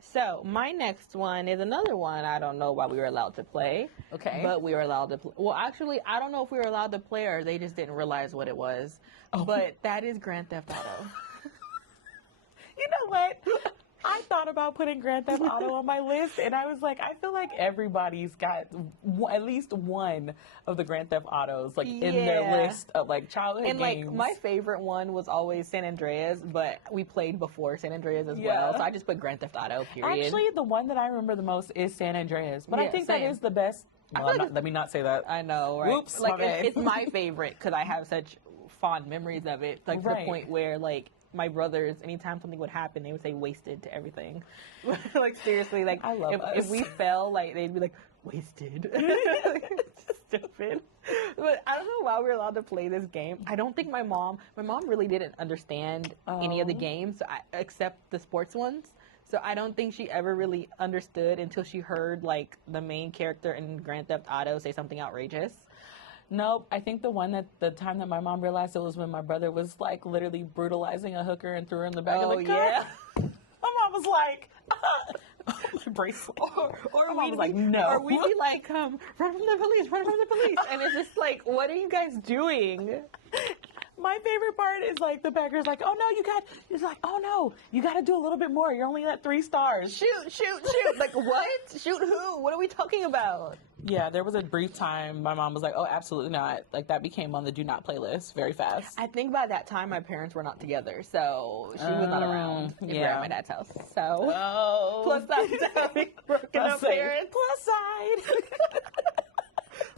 So, my next one is another one I don't know why we were allowed to play. Okay. But we were allowed to play. Well, actually, I don't know if we were allowed to play or they just didn't realize what it was. Oh. But that is Grand Theft Auto. You know what? I thought about putting Grand Theft Auto on my list, and I was like, I feel like everybody's got at least one of the Grand Theft Autos like in their list of like childhood and games. like my favorite one was always San Andreas, but we played before San Andreas as well, so I just put Grand Theft Auto. Period. Actually, the one that I remember the most is San Andreas, but I think that is the best. Well, let me not say that. I know, right? Oops, like my bad. it's my favorite because I have such fond memories of it, like to the point where like my brothers, anytime something would happen, they would say wasted to everything. Like seriously, like I love if we fell, like they'd be like wasted. Stupid. But I don't know why we were allowed to play this game. I don't think my mom really didn't understand any of the games except the sports ones. So I don't think she ever really understood until she heard like the main character in Grand Theft Auto say something outrageous. Nope. I think the time that my mom realized it was when my brother was like literally brutalizing a hooker and threw her in the back of the car. Yeah. My mom was like, bracelet. Or my mom was like, no. Or we'd be like, run from the police, run from the police. And it's just like, what are you guys doing? My favorite part is like the Packer's like, oh no, it's like, oh no, you got to do a little bit more. You're only at 3 stars. Shoot. Like what? Shoot who? What are we talking about? Yeah, there was a brief time my mom was like, oh, absolutely not. Like that became on the do not playlist very fast. I think by that time my parents were not together, so she was not around if we were at my dad's house. So plus side to having broken up parents. Plus side.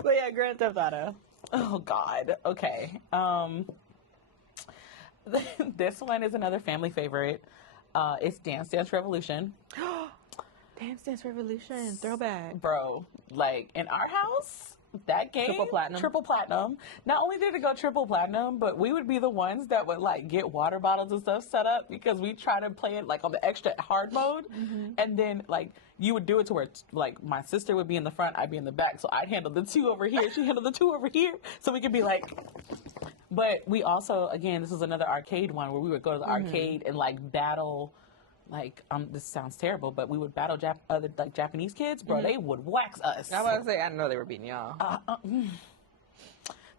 But yeah, Grand Theft Auto. Oh God. Okay. This one is another family favorite. It's Dance Dance Revolution. Dance Dance Revolution, throwback. Bro, like in our house, that game, triple platinum. Not only did it go triple platinum, but we would be the ones that would like get water bottles and stuff set up because we try to play it like on the extra hard mode. And then like you would do it to where like my sister would be in the front, I'd be in the back. So I'd handle the 2 over here, she'd handle the 2 over here. So we could be like, but we also, again, this was another arcade one where we would go to the arcade and like battle. Like, this sounds terrible, but we would battle other like Japanese kids, bro. They would wax us. I was about to say, I didn't know they were beating y'all.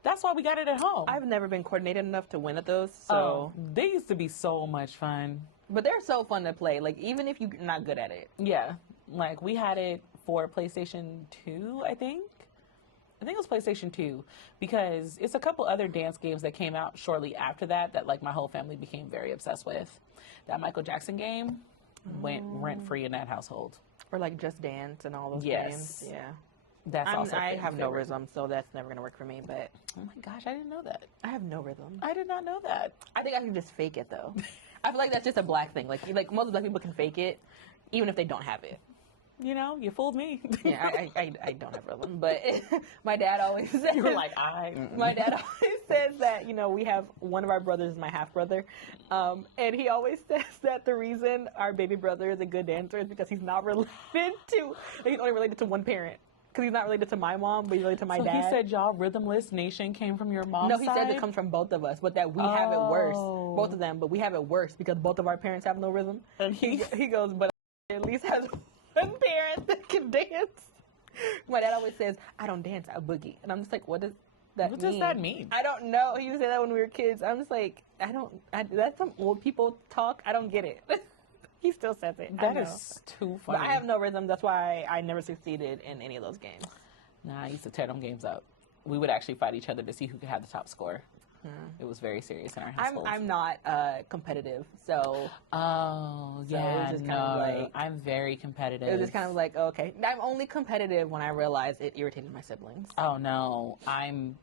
That's why we got it at home. I've never been coordinated enough to win at those, so. They used to be so much fun. But they're so fun to play, like, even if you're not good at it. Yeah. Like, we had it for PlayStation 2, I think. I think it was PlayStation 2, because it's a couple other dance games that came out shortly after that like, my whole family became very obsessed with. That Michael Jackson game went rent-free in that household. Or, like, Just Dance and all those games. Yeah. That's also I have no rhythm, so that's never going to work for me, but. Oh, my gosh, I didn't know that. I have no rhythm. I did not know that. I think I can just fake it, though. I feel like that's just a black thing. Like most black people can fake it, even if they don't have it. You know, you fooled me. Yeah, I don't have rhythm, but my dad always says. You were like, My dad always says that, you know, we have one of our brothers is my half brother, and he always says that the reason our baby brother is a good dancer is because he's not related to, he's only related to one parent. Because he's not related to my mom, but he's related to my dad. So he said y'all rhythmless nation came from your mom's side? No, he said it comes from both of us, but that we have it worse. Both of them, but we have it worse because both of our parents have no rhythm. And he goes, but I at least has one parent that can dance. My dad always says, I don't dance, I boogie. And I'm just like, what does that mean? What does that mean? I don't know. He used to say that when we were kids. I'm just like, that's some old people talk. I don't get it. He still says it. That is too funny. But I have no rhythm. That's why I never succeeded in any of those games. Nah, I used to tear them games up. We would actually fight each other to see who could have the top score. It was very serious in our household. I'm not competitive, so. Oh, yeah, just no. kind of like, I'm very competitive. It was just kind of like, okay. I'm only competitive when I realized it irritated my siblings. Oh, no.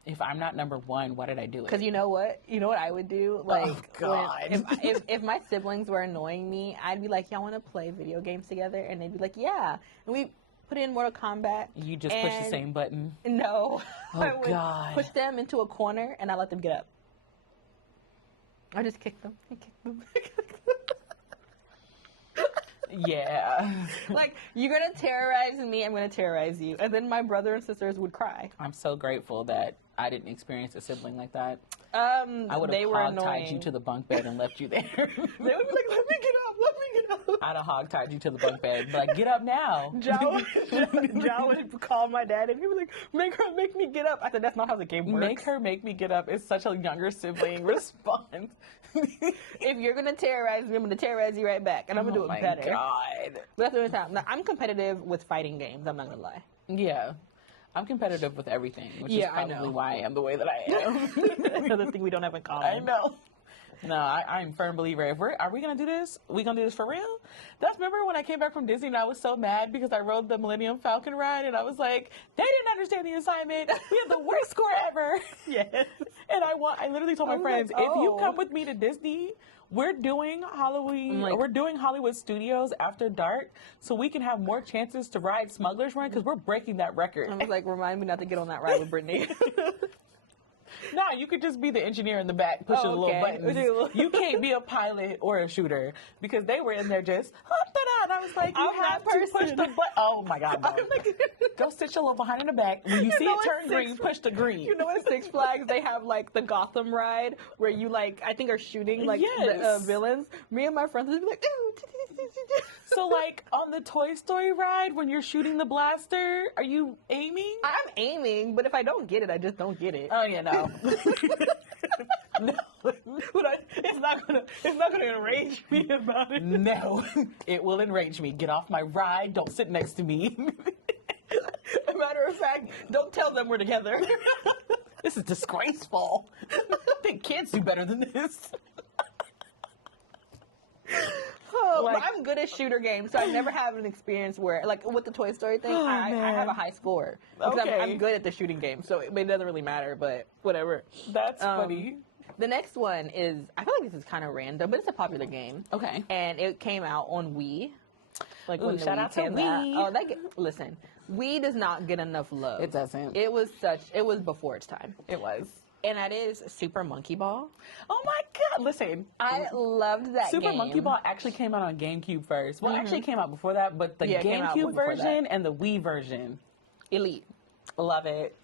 If I'm not number 1, why did I do it? Because you know what? You know what I would do? Like, oh, God. If my siblings were annoying me, I'd be like, y'all want to play video games together? And they'd be like, yeah. And we put in Mortal Kombat. You just push the same button? No. Oh, I would God. push them into a corner and I let them get up. I just kick them. I kick them. Yeah. Like, you're going to terrorize me, I'm going to terrorize you. And then my brother and sisters would cry. I'm so grateful that I didn't experience a sibling like that. I would have hog-tied you to the bunk bed and left you there. They would be like, let me get up, let me get I'd have hog-tied you to the bunk bed. Like, get up now. John would call my dad and he was like, make me get up. I said, that's not how the game works. Make her make me get up is such a younger sibling response. If you're going to terrorize me, I'm going to terrorize you right back. And I'm going to do it better. Oh, my God. But that's the only time. Now, I'm competitive with fighting games. I'm not going to lie. Yeah. I'm competitive with everything, which is I know. probably why I am the way that I am. Another thing we don't have in common. I know. No, I'm a firm believer. Are we going to do this? We going to do this for real? Remember when I came back from Disney and I was so mad because I rode the Millennium Falcon ride and I was like, they didn't understand the assignment. We had the worst score ever. Yes. And I literally told my friends, like, if you come with me to Disney, we're doing we're doing Hollywood Studios after dark so we can have more chances to ride Smuggler's Run because we're breaking that record. I was like, remind me not to get on that ride with Britney. Nah, you could just be the engineer in the back pushing the little buttons. You can't be a pilot or a shooter because they were in there just, and I was like, you have to push the button. Oh my God, no. Go sit your little behind in the back. When you see it turn green, push the green. You know, at Six Flags, they have like the Gotham ride where you like, I think are shooting like the villains. Me and my friends would be like, ooh. So like on the Toy Story ride, when you're shooting the blaster, are you aiming? I'm aiming, but if I don't get it, I just don't get it. Oh yeah, no. No, it's not gonna enrage me about it. No, it will enrage me. Get off my ride. Don't sit next to me. As a matter of fact, don't tell them we're together. This is disgraceful. I think kids do better than this. But I'm good at shooter games, so I never have an experience where, like with the Toy Story thing, I have a high score. Okay. I'm good at the shooting game, so it doesn't really matter, but whatever. That's funny. The next one is, I feel like this is kind of random, but it's a popular game. Okay. And it came out on Wii. Like when the shout Wii out to came Wii. out. Listen, Wii does not get enough love. It doesn't. It was before its time. It was. And that is Super Monkey Ball. Oh my God! Listen, I loved that Super game. Monkey Ball actually came out on GameCube first. Well, actually came out before that, but the GameCube version and the Wii version. Elite. Love it.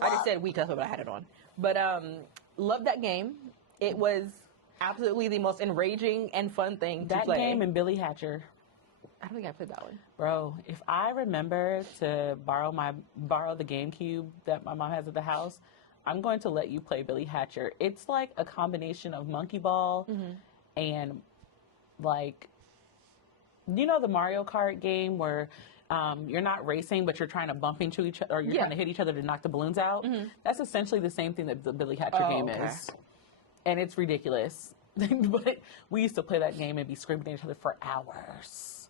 I just said Wii because that's what I had it on. But loved that game. It was absolutely the most enraging and fun thing to play. That game and Billy Hatcher. I don't think I played that one. Bro, if I remember to borrow the GameCube that my mom has at the house, I'm going to let you play Billy Hatcher. It's like a combination of Monkey Ball and like, you know the Mario Kart game where you're not racing, but you're trying to bump into each other, or you're trying to hit each other to knock the balloons out? That's essentially the same thing that the Billy Hatcher game is. And it's ridiculous. But we used to play that game and be screaming at each other for hours.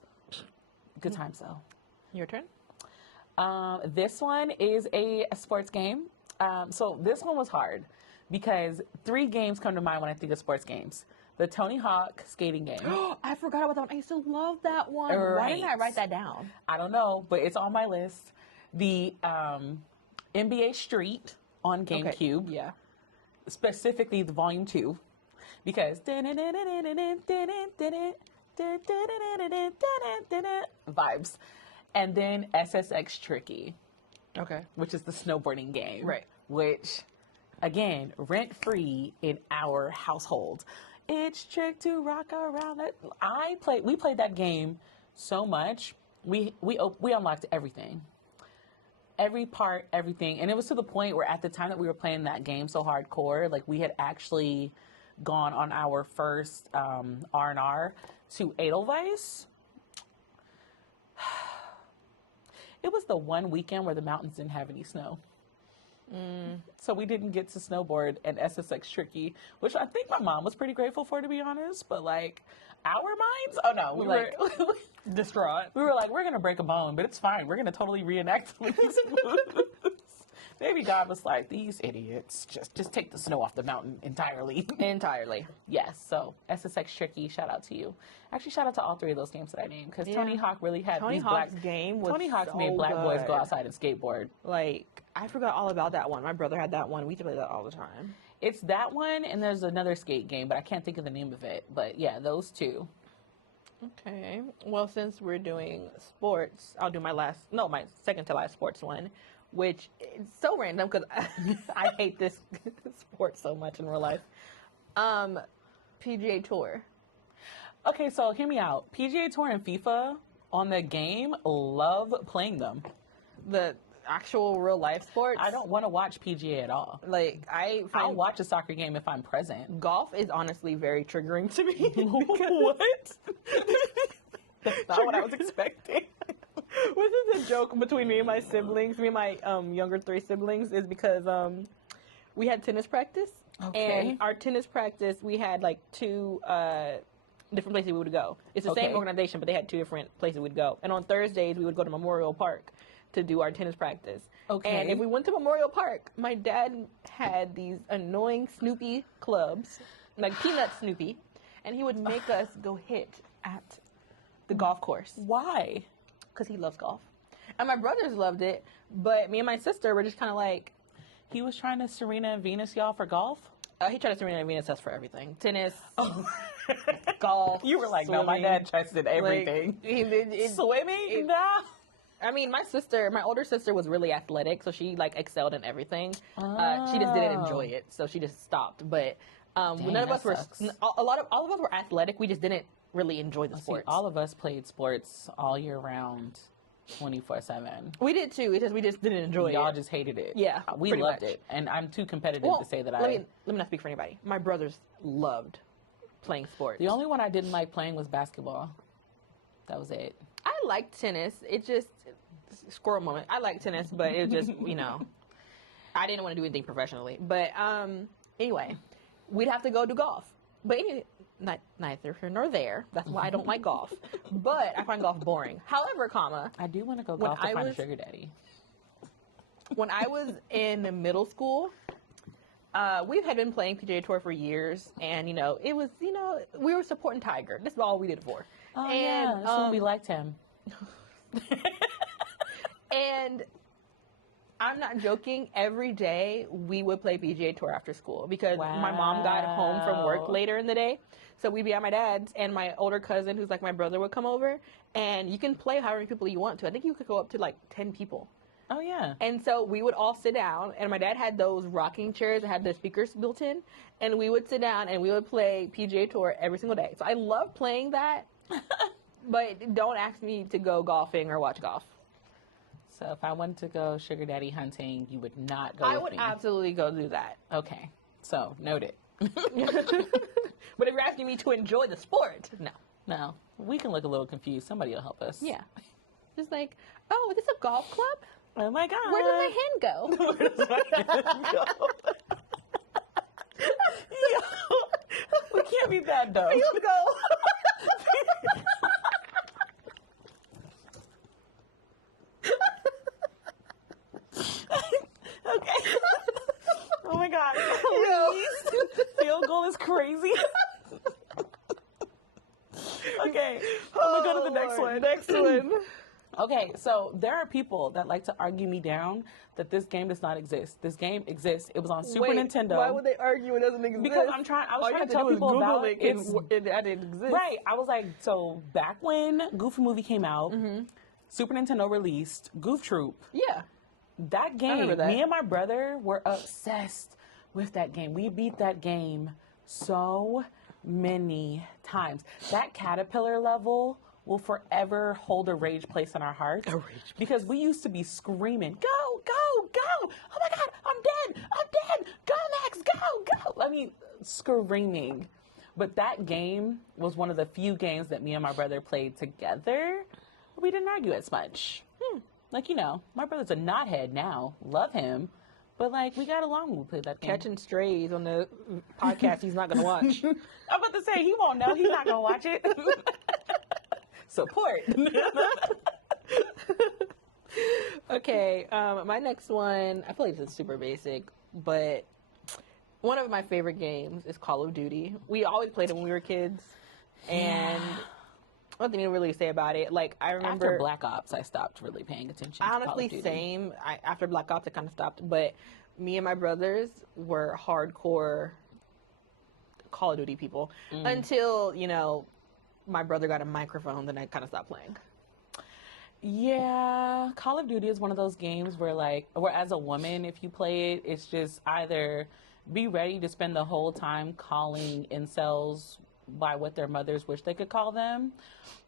Good times, though. Your turn? This one is a sports game. So this one was hard because 3 games come to mind when I think of sports games. The Tony Hawk skating game. I forgot about that one. I used to love that one. Right. Why didn't I write that down? I don't know, but it's on my list. The NBA Street on GameCube. Okay. Yeah. Specifically the Volume 2. Because vibes. And then SSX Tricky. Okay. Which is the snowboarding game. Right. Which, again, rent-free in our household. It's trick to rock around that. We played that game so much. We unlocked everything. Every part, everything. And it was to the point where at the time that we were playing that game so hardcore, like we had actually gone on our first R&R to Edelweiss. It was the one weekend where the mountains didn't have any snow. So we didn't get to snowboard and SSX Tricky, which I think my mom was pretty grateful for, to be honest. But like our minds, oh no, we were distraught. We were like, we're going to break a bone, but it's fine. We're going to totally reenact these moves. Maybe God was like, these idiots, just take the snow off the mountain entirely. Entirely. Yes, so SSX Tricky, shout out to you. Actually, shout out to all 3 of those games that I named, because Tony Hawk really had Tony these Hawk's black... game was Tony Hawk's so made black boys good. go outside and skateboard. Like, I forgot all about that one. My brother had that one. We used to play that all the time. It's that one, and there's another skate game, but I can't think of the name of it. But yeah, those 2. Okay. Well, since we're doing sports, I'll do my second to last sports one, which is so random because I hate this sport so much in real life. PGA Tour. Okay, so hear me out. PGA Tour and FIFA on the game, love playing them. The actual real life sports. I don't want to watch PGA at all. Like, I I'll find watch a soccer game if I'm present. golf is honestly very triggering to me. What? That's not what I was expecting. Which is a joke between me and my siblings, me and my younger 3 siblings, is because we had tennis practice. Okay. And our tennis practice, we had like 2 different places we would go. It's the Okay. same organization, but they had 2 different places we'd go. And on Thursdays, we would go to Memorial Park to do our tennis practice. Okay. And if we went to Memorial Park, my dad had these annoying Snoopy clubs, like Peanut Snoopy, and he would make us go hit at the golf course. Why? Because he loves golf. And my brothers loved it, but me and my sister were just kind of like, He was trying to Serena and Venus y'all for golf? he tried to Serena and Venus us for everything. Tennis, golf. You were like, no, my swimming. dad trusted everything. Like, he did, Swimming? Nah. I mean, my older sister was really athletic, so she like excelled in everything. She just didn't enjoy it, so she just stopped. But none of that us were. sucks. All of us were athletic. We just didn't really enjoy the See, sports. all of us played sports all year round, 24/7. We did too. It's just we just didn't enjoy Y'all it. just hated it. Yeah, We pretty loved much. it. And I'm too competitive Well, to say that let me not speak for anybody. My brothers loved playing sports. The only one I didn't like playing was basketball. That was it. I liked tennis. It just squirrel moment. I like tennis, but it just I didn't want to do anything professionally. But anyway, we'd have to go do golf. But anyway, neither here nor there. That's why I don't like golf. But I find golf boring. However, I do want to go When golf to I find a was- sugar daddy. when I was in middle school, we had been playing PGA Tour for years, and it was we were supporting Tiger. That's all we did it for. Oh, and yeah. That's when we liked him. And I'm not joking. Every day we would play PGA Tour after school because my mom got home from work Wow. later in the day. So we'd be at my dad's, and my older cousin, who's like my brother, would come over, and you can play however many people you want to. I think you could go up to like 10 people. Oh, yeah. And so we would all sit down, and my dad had those rocking chairs that had the speakers built in, and we would sit down and we would play PGA Tour every single day. So I love playing that, but don't ask me to go golfing or watch golf. So if I wanted to go sugar daddy hunting, you would not go I with would me. absolutely go do that. Okay. So, noted. But if you're asking me to enjoy the sport, no. No, we can look a little confused. Somebody will help us. Yeah. Just like, oh, is this a golf club? Oh, my God. Where does my hand go? Where does my hand go? Yo, we can't be that dumb. Field goal. Okay. Oh my God. Yo. Field goal is crazy. Okay. I'm gonna go to the next Lord. one. Next one. Okay, so there are people that like to argue me down that this game does not exist. This game exists. It was on Super Wait, Nintendo. Why would they argue it doesn't exist? Because I was All you trying have to tell do is people Google about it it. and that didn't exist. Right. I was like, so back when Goofy movie came out, Super Nintendo released Goof Troop. Yeah. That game, remember that. me and my brother were obsessed with that game. We beat that game so many times. That caterpillar level will forever hold a rage place in our hearts. A rage place. Because we used to be screaming, go, go, go. Oh my God, I'm dead. I'm dead. Go, Max, go, go. I mean, screaming. But that game was one of the few games that me and my brother played together. We didn't argue as much. Like, my brother's a knothead now. Love him. But, like, we got along when we played that game. Catching strays on the podcast he's not going to watch. I'm about to say, he won't know. He's not going to watch it. Support. Okay, my next one, I feel like this is super basic, but one of my favorite games is Call of Duty. We always played it when we were kids, and nothing to really say about it. Like, I remember... After Black Ops, I stopped really paying attention to Call of Honestly, Duty. same. After Black Ops, I kind of stopped, but me and my brothers were hardcore Call of Duty people until, my brother got a microphone, then I kind of stopped playing. Yeah, Call of Duty is one of those games where as a woman, if you play it, it's just either be ready to spend the whole time calling incels by what their mothers wish they could call them,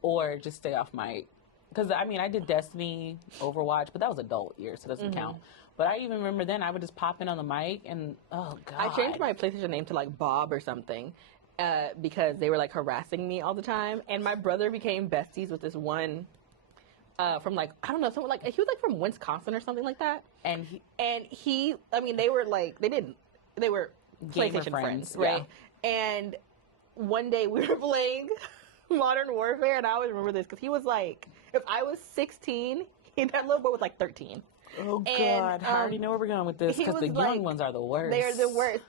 or just stay off mic. Because, I mean, I did Destiny, Overwatch, but that was adult years, so it doesn't count. But I even remember then I would just pop in on the mic and, oh, God. I changed my PlayStation name to, like, Bob or something because they were, like, harassing me all the time. And my brother became besties with this one from, like, I don't know, someone, like, he was, like, from Wisconsin or something like that. And he I mean, they were, like, they were PlayStation friends, right? Yeah. And one day we were playing Modern Warfare, and I always remember this because he was, like, if I was 16, that little boy was, like, 13. Oh, God. I already know where we're going with this because the young ones are the worst. They're the worst.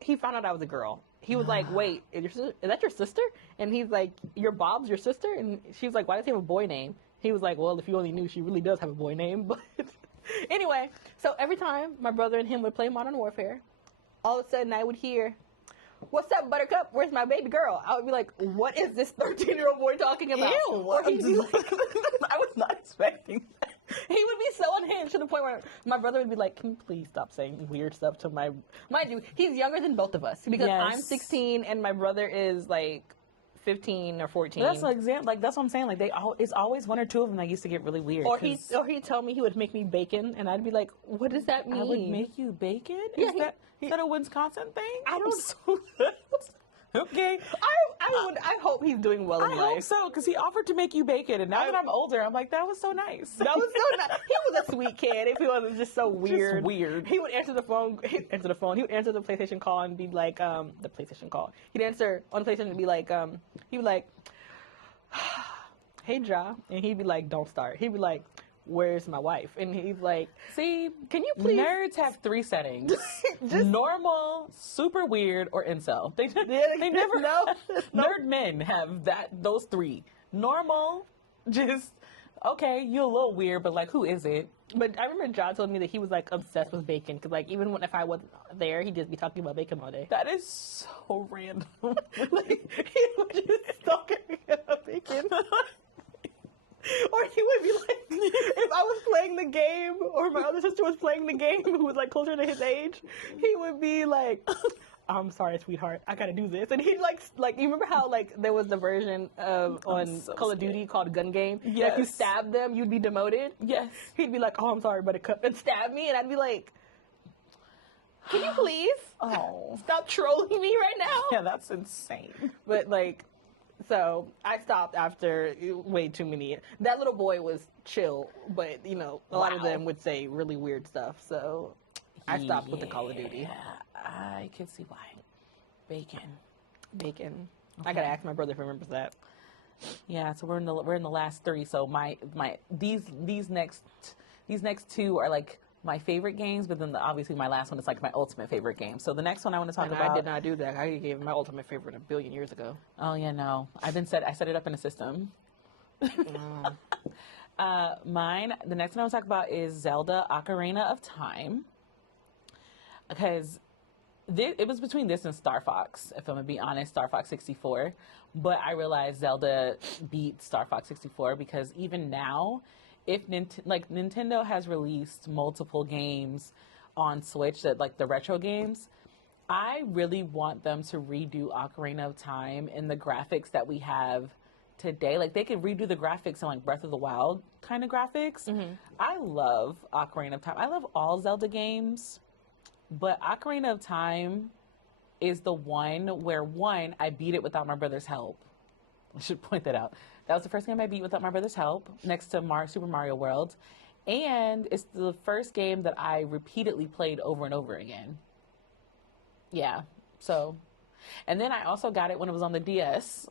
He found out I was a girl. He was like, wait, is that your sister? And he's like, your Bob's your sister? And she was like, why does he have a boy name? He was like, well, if you only knew, she really does have a boy name. But anyway, so every time my brother and him would play Modern Warfare, all of a sudden I would hear, what's up, Buttercup? Where's my baby girl? I would be like, what is this 13-year-old boy talking about? Ew. Or he'd be like, I was not expecting that. He would be so unhinged to the point where my brother would be like, can you please stop saying weird stuff to my... Mind you, he's younger than both of us because I'm 16 and my brother is like 15 or 14. That's that's what I'm saying. Like it's always one or two of them that used to get really weird. Or he'd tell me he would make me bacon and I'd be like, what does that mean? I would make you bacon? Yeah, is that a Wisconsin thing? I don't... Okay. I hope he's doing well in life. I hope so, because he offered to make you bacon, and now that I'm older, I'm like, that was so nice. That was so nice. He was a sweet kid. If he wasn't just so weird. Just weird. He would answer the phone. He would answer the PlayStation call and be like, the PlayStation call. He'd answer on the PlayStation and be like, he'd be like, hey, Ja. And he'd be like, don't start. He'd be like, where's my wife? And he's like, see, can you please? Nerds have 3 settings. Normal, super weird, or incel. They never know. Nerd men have those 3. Normal, just, okay, you're a little weird, but like, who is it? But I remember John told me that he was like obsessed with bacon because like even if I wasn't there, he'd just be talking about bacon all day. That is so random. Like, he would just talk about bacon. Or he would be like, if I was playing the game, or my other sister was playing the game, who was like closer to his age, he would be like, I'm sorry, sweetheart, I gotta do this. And he'd like you remember how like there was the version of on Call of Duty called Gun Game? Yes. If you stabbed them, you'd be demoted? Yes. He'd be like, oh, I'm sorry, Buttercup, and stab me, and I'd be like, can you please stop trolling me right now? Yeah, that's insane. But like, so I stopped after way too many. That little boy was chill, but you know, a lot of them would say really weird stuff. So I stopped with the Call of Duty. I can see why. Bacon. Okay. I gotta ask my brother if he remembers that. Yeah, so we're in the last 3. So these next 2 are like my favorite games, but then obviously my last one is like my ultimate favorite game. So the next one I want to talk about. I did not do that. I gave my ultimate favorite a billion years ago. Oh yeah, no. I set it up in a system. Mine, the next one I want to talk about is Zelda Ocarina of Time. Because it was between this and Star Fox, if I'm going to be honest, Star Fox 64. But I realized Zelda beat Star Fox 64 because even now, if Nintendo has released multiple games on Switch, that like the retro games, I really want them to redo Ocarina of Time in the graphics that we have today. Like they could redo the graphics in like Breath of the Wild kind of graphics. Mm-hmm. I love Ocarina of Time. I love all Zelda games, but Ocarina of Time is the one where I beat it without my brother's help. I should point that out. That was the first game I beat without my brother's help, next to Super Mario World. And it's the first game that I repeatedly played over and over again. Yeah, so. And then I also got it when it was on the DS.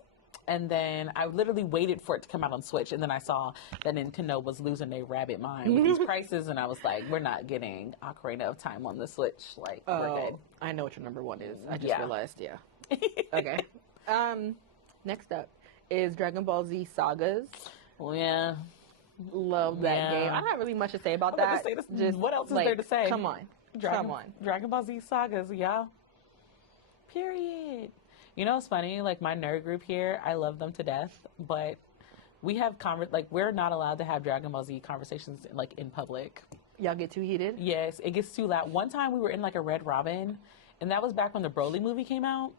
And then I literally waited for it to come out on Switch. And then I saw that Nintendo was losing their rabbit mind with these prices. And I was like, we're not getting Ocarina of Time on the Switch. Like, we're good. I know what your number 1 is. I just realized, Okay. Next up is Dragon Ball Z Sagas. Oh, yeah. Love that game. I don't have really much to say about that. Just what else is there to say? Come on. Dragon Ball Z Sagas, yeah. Period. You know what's funny? Like my nerd group here, I love them to death, but we have we're not allowed to have Dragon Ball Z conversations like in public. Y'all get too heated? Yes, it gets too loud. One time we were in like a Red Robin, and that was back when the Broly movie came out.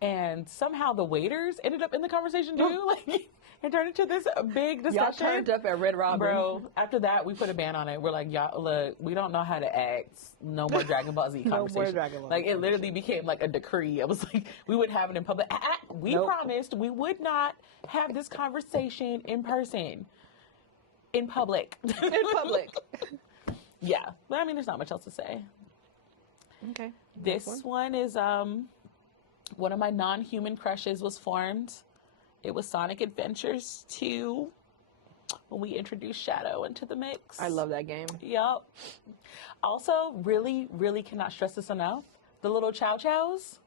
and somehow the waiters ended up in the conversation too. Like, it turned into this big discussion. Y'all turned up at Red Robin. Bro, after that, we put a ban on it. We're like, y'all, look, we don't know how to act. No more Dragon Ball Z conversation. No more Dragon Ball Z Like, it literally became like a decree. It was like, we would have it in public. We promised we would not have this conversation in person. In public. In public. Yeah. But I mean, there's not much else to say. Okay. This one is, one of my non-human crushes was formed. It was Sonic Adventures 2 when we introduced Shadow into the mix. I love that game. Yup. Also, really, really cannot stress this enough. The little Chow Chows.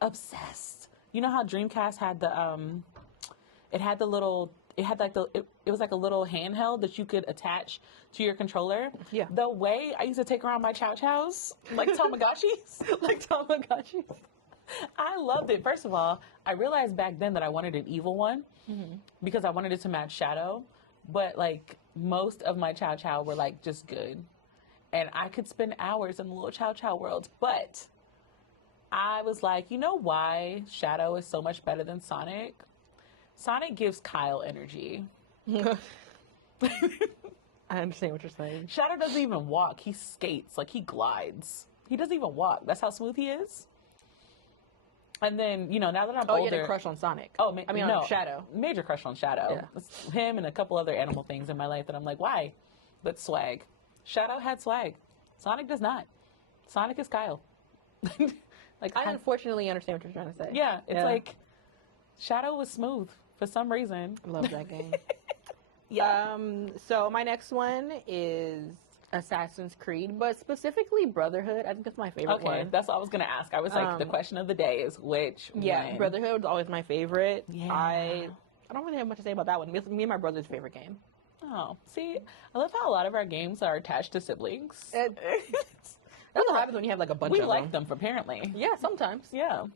Obsessed. You know how Dreamcast had the, it had was like a little handheld that you could attach to your controller. Yeah. The way I used to take around my Chow Chows, like Tamagotchis. Like Tamagotchi. I loved it. First of all, I realized back then that I wanted an evil one because I wanted it to match Shadow. But like most of my Chow Chow were like just good. And I could spend hours in the little Chow Chow world. But I was like, you know why Shadow is so much better than Sonic? Sonic gives Kyle energy. I understand what you're saying. Shadow doesn't even walk. He skates. Like, he glides. He doesn't even walk. That's how smooth he is. And then, you know, now that I'm older... Oh, you had a crush on Sonic. Oh, on Shadow. Major crush on Shadow. Yeah. It's him and a couple other animal things in my life that I'm like, why? But swag. Shadow had swag. Sonic does not. Sonic is Kyle. Like, I unfortunately understand what you're trying to say. Yeah, it's like, Shadow was smooth for some reason. I love that game. Yeah. So my next one is Assassin's Creed, but specifically Brotherhood. I think that's my favorite one. Okay, that's what I was going to ask. I was like, the question of the day is which one? Brotherhood was always my favorite. Yeah. I don't really have much to say about that one. It's me and my brother's favorite game. Oh, see, I love how a lot of our games are attached to siblings. That's what happens when you have like a bunch of them. We like them, apparently. Yeah, sometimes. Yeah.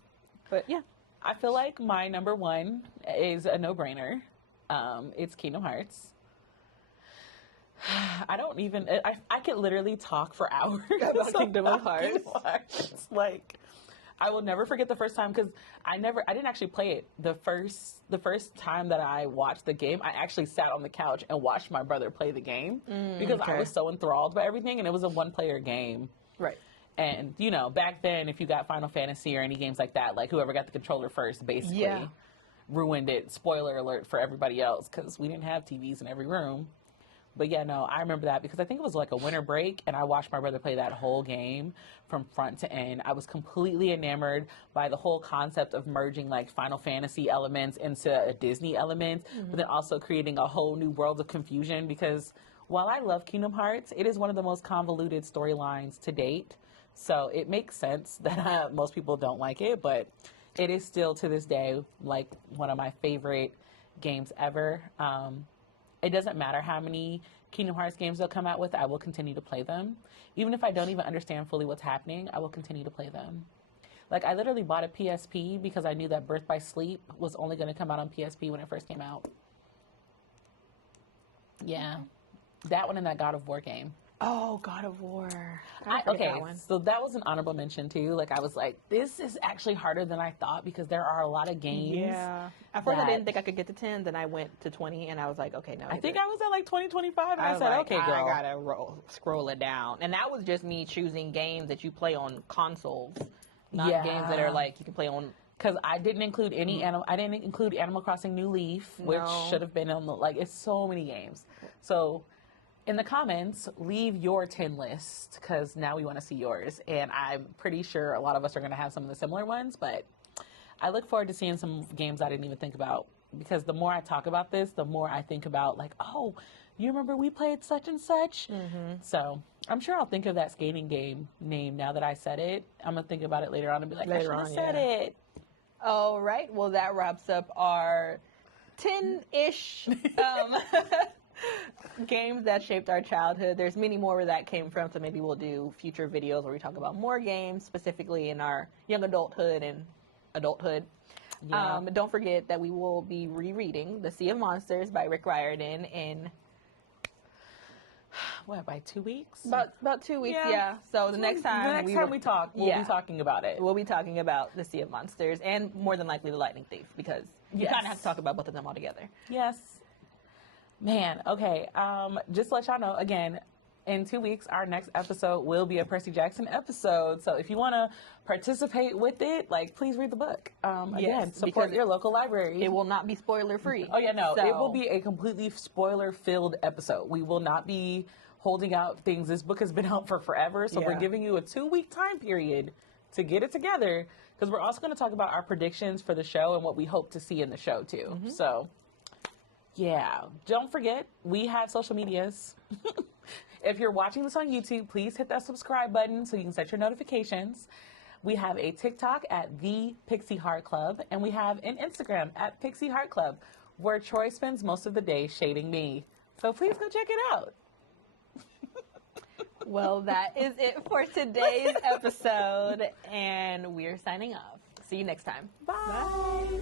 But yeah. I feel like my number one is a no-brainer. It's Kingdom Hearts. I don't even, I could literally talk for hours about Kingdom Hearts. Like, I will never forget the first time, because I didn't actually play it. The first time that I watched the game, I actually sat on the couch and watched my brother play the game because I was so enthralled by everything, and it was a one-player game. Right. And, you know, back then, if you got Final Fantasy or any games like that, like whoever got the controller first basically ruined it. Spoiler alert for everybody else, because we didn't have TVs in every room. But yeah, no, I remember that because I think it was like a winter break, and I watched my brother play that whole game from front to end. I was completely enamored by the whole concept of merging like Final Fantasy elements into a Disney element, but then also creating a whole new world of confusion, because while I love Kingdom Hearts, it is one of the most convoluted storylines to date. So it makes sense that most people don't like it, but it is still to this day like one of my favorite games ever. It doesn't matter how many Kingdom Hearts games they'll come out with, I will continue to play them. Even if I don't even understand fully what's happening, I will continue to play them. Like, I literally bought a PSP because I knew that Birth by Sleep was only going to come out on PSP when it first came out. Yeah. That one and that God of War game. Oh, God of War. Okay, so that was an honorable mention too. Like, I was like, this is actually harder than I thought because there are a lot of games. Yeah. At first I didn't think I could get to 10, then I went to 20, and I was like, okay, no. I think I was at like 20, 25, and I said, like, okay, girl. I gotta scroll it down. And that was just me choosing games that you play on consoles, not games that are like you can play on. Because I didn't include any I didn't include Animal Crossing New Leaf, which should have been on the, like, it's so many games. So in the comments, leave your 10 list, because now we want to see yours. And I'm pretty sure a lot of us are going to have some of the similar ones, but I look forward to seeing some games I didn't even think about, because the more I talk about this, the more I think about, like, oh, you remember we played such and such? So I'm sure I'll think of that skating game name now that I said it. I'm going to think about it later on and be like, I should have said it. All right. Well, that wraps up our 10-ish games that shaped our childhood. There's many more where that came from, so maybe we'll do future videos where we talk about more games, specifically in our young adulthood and adulthood. Yeah. Don't forget that we will be rereading The Sea of Monsters by Rick Riordan, and what, by 2 weeks? About 2 weeks, yeah. So the next time we talk, we'll be talking about it. We'll be talking about the Sea of Monsters and more than likely the Lightning Thief, because you kind of have to talk about both of them all together. Yes. Man, okay. Just to let y'all know, again, in 2 weeks, our next episode will be a Percy Jackson episode. So if you want to participate with it, like, please read the book. Again, support your local library. It will not be spoiler free. Oh, yeah, no. So, it will be a completely spoiler-filled episode. We will not be holding out things. This book has been out for forever, so we're giving you a 2-week time period to get it together, because we're also going to talk about our predictions for the show and what we hope to see in the show, too. Mm-hmm. So, yeah. Don't forget, we have social medias. If you're watching this on YouTube, please hit that subscribe button so you can set your notifications. We have a TikTok at the Pixie Heart Club, and we have an Instagram at Pixie Heart Club, where Troy spends most of the day shading me. So please go check it out. Well, that is it for today's episode, and we're signing off. See you next time. Bye.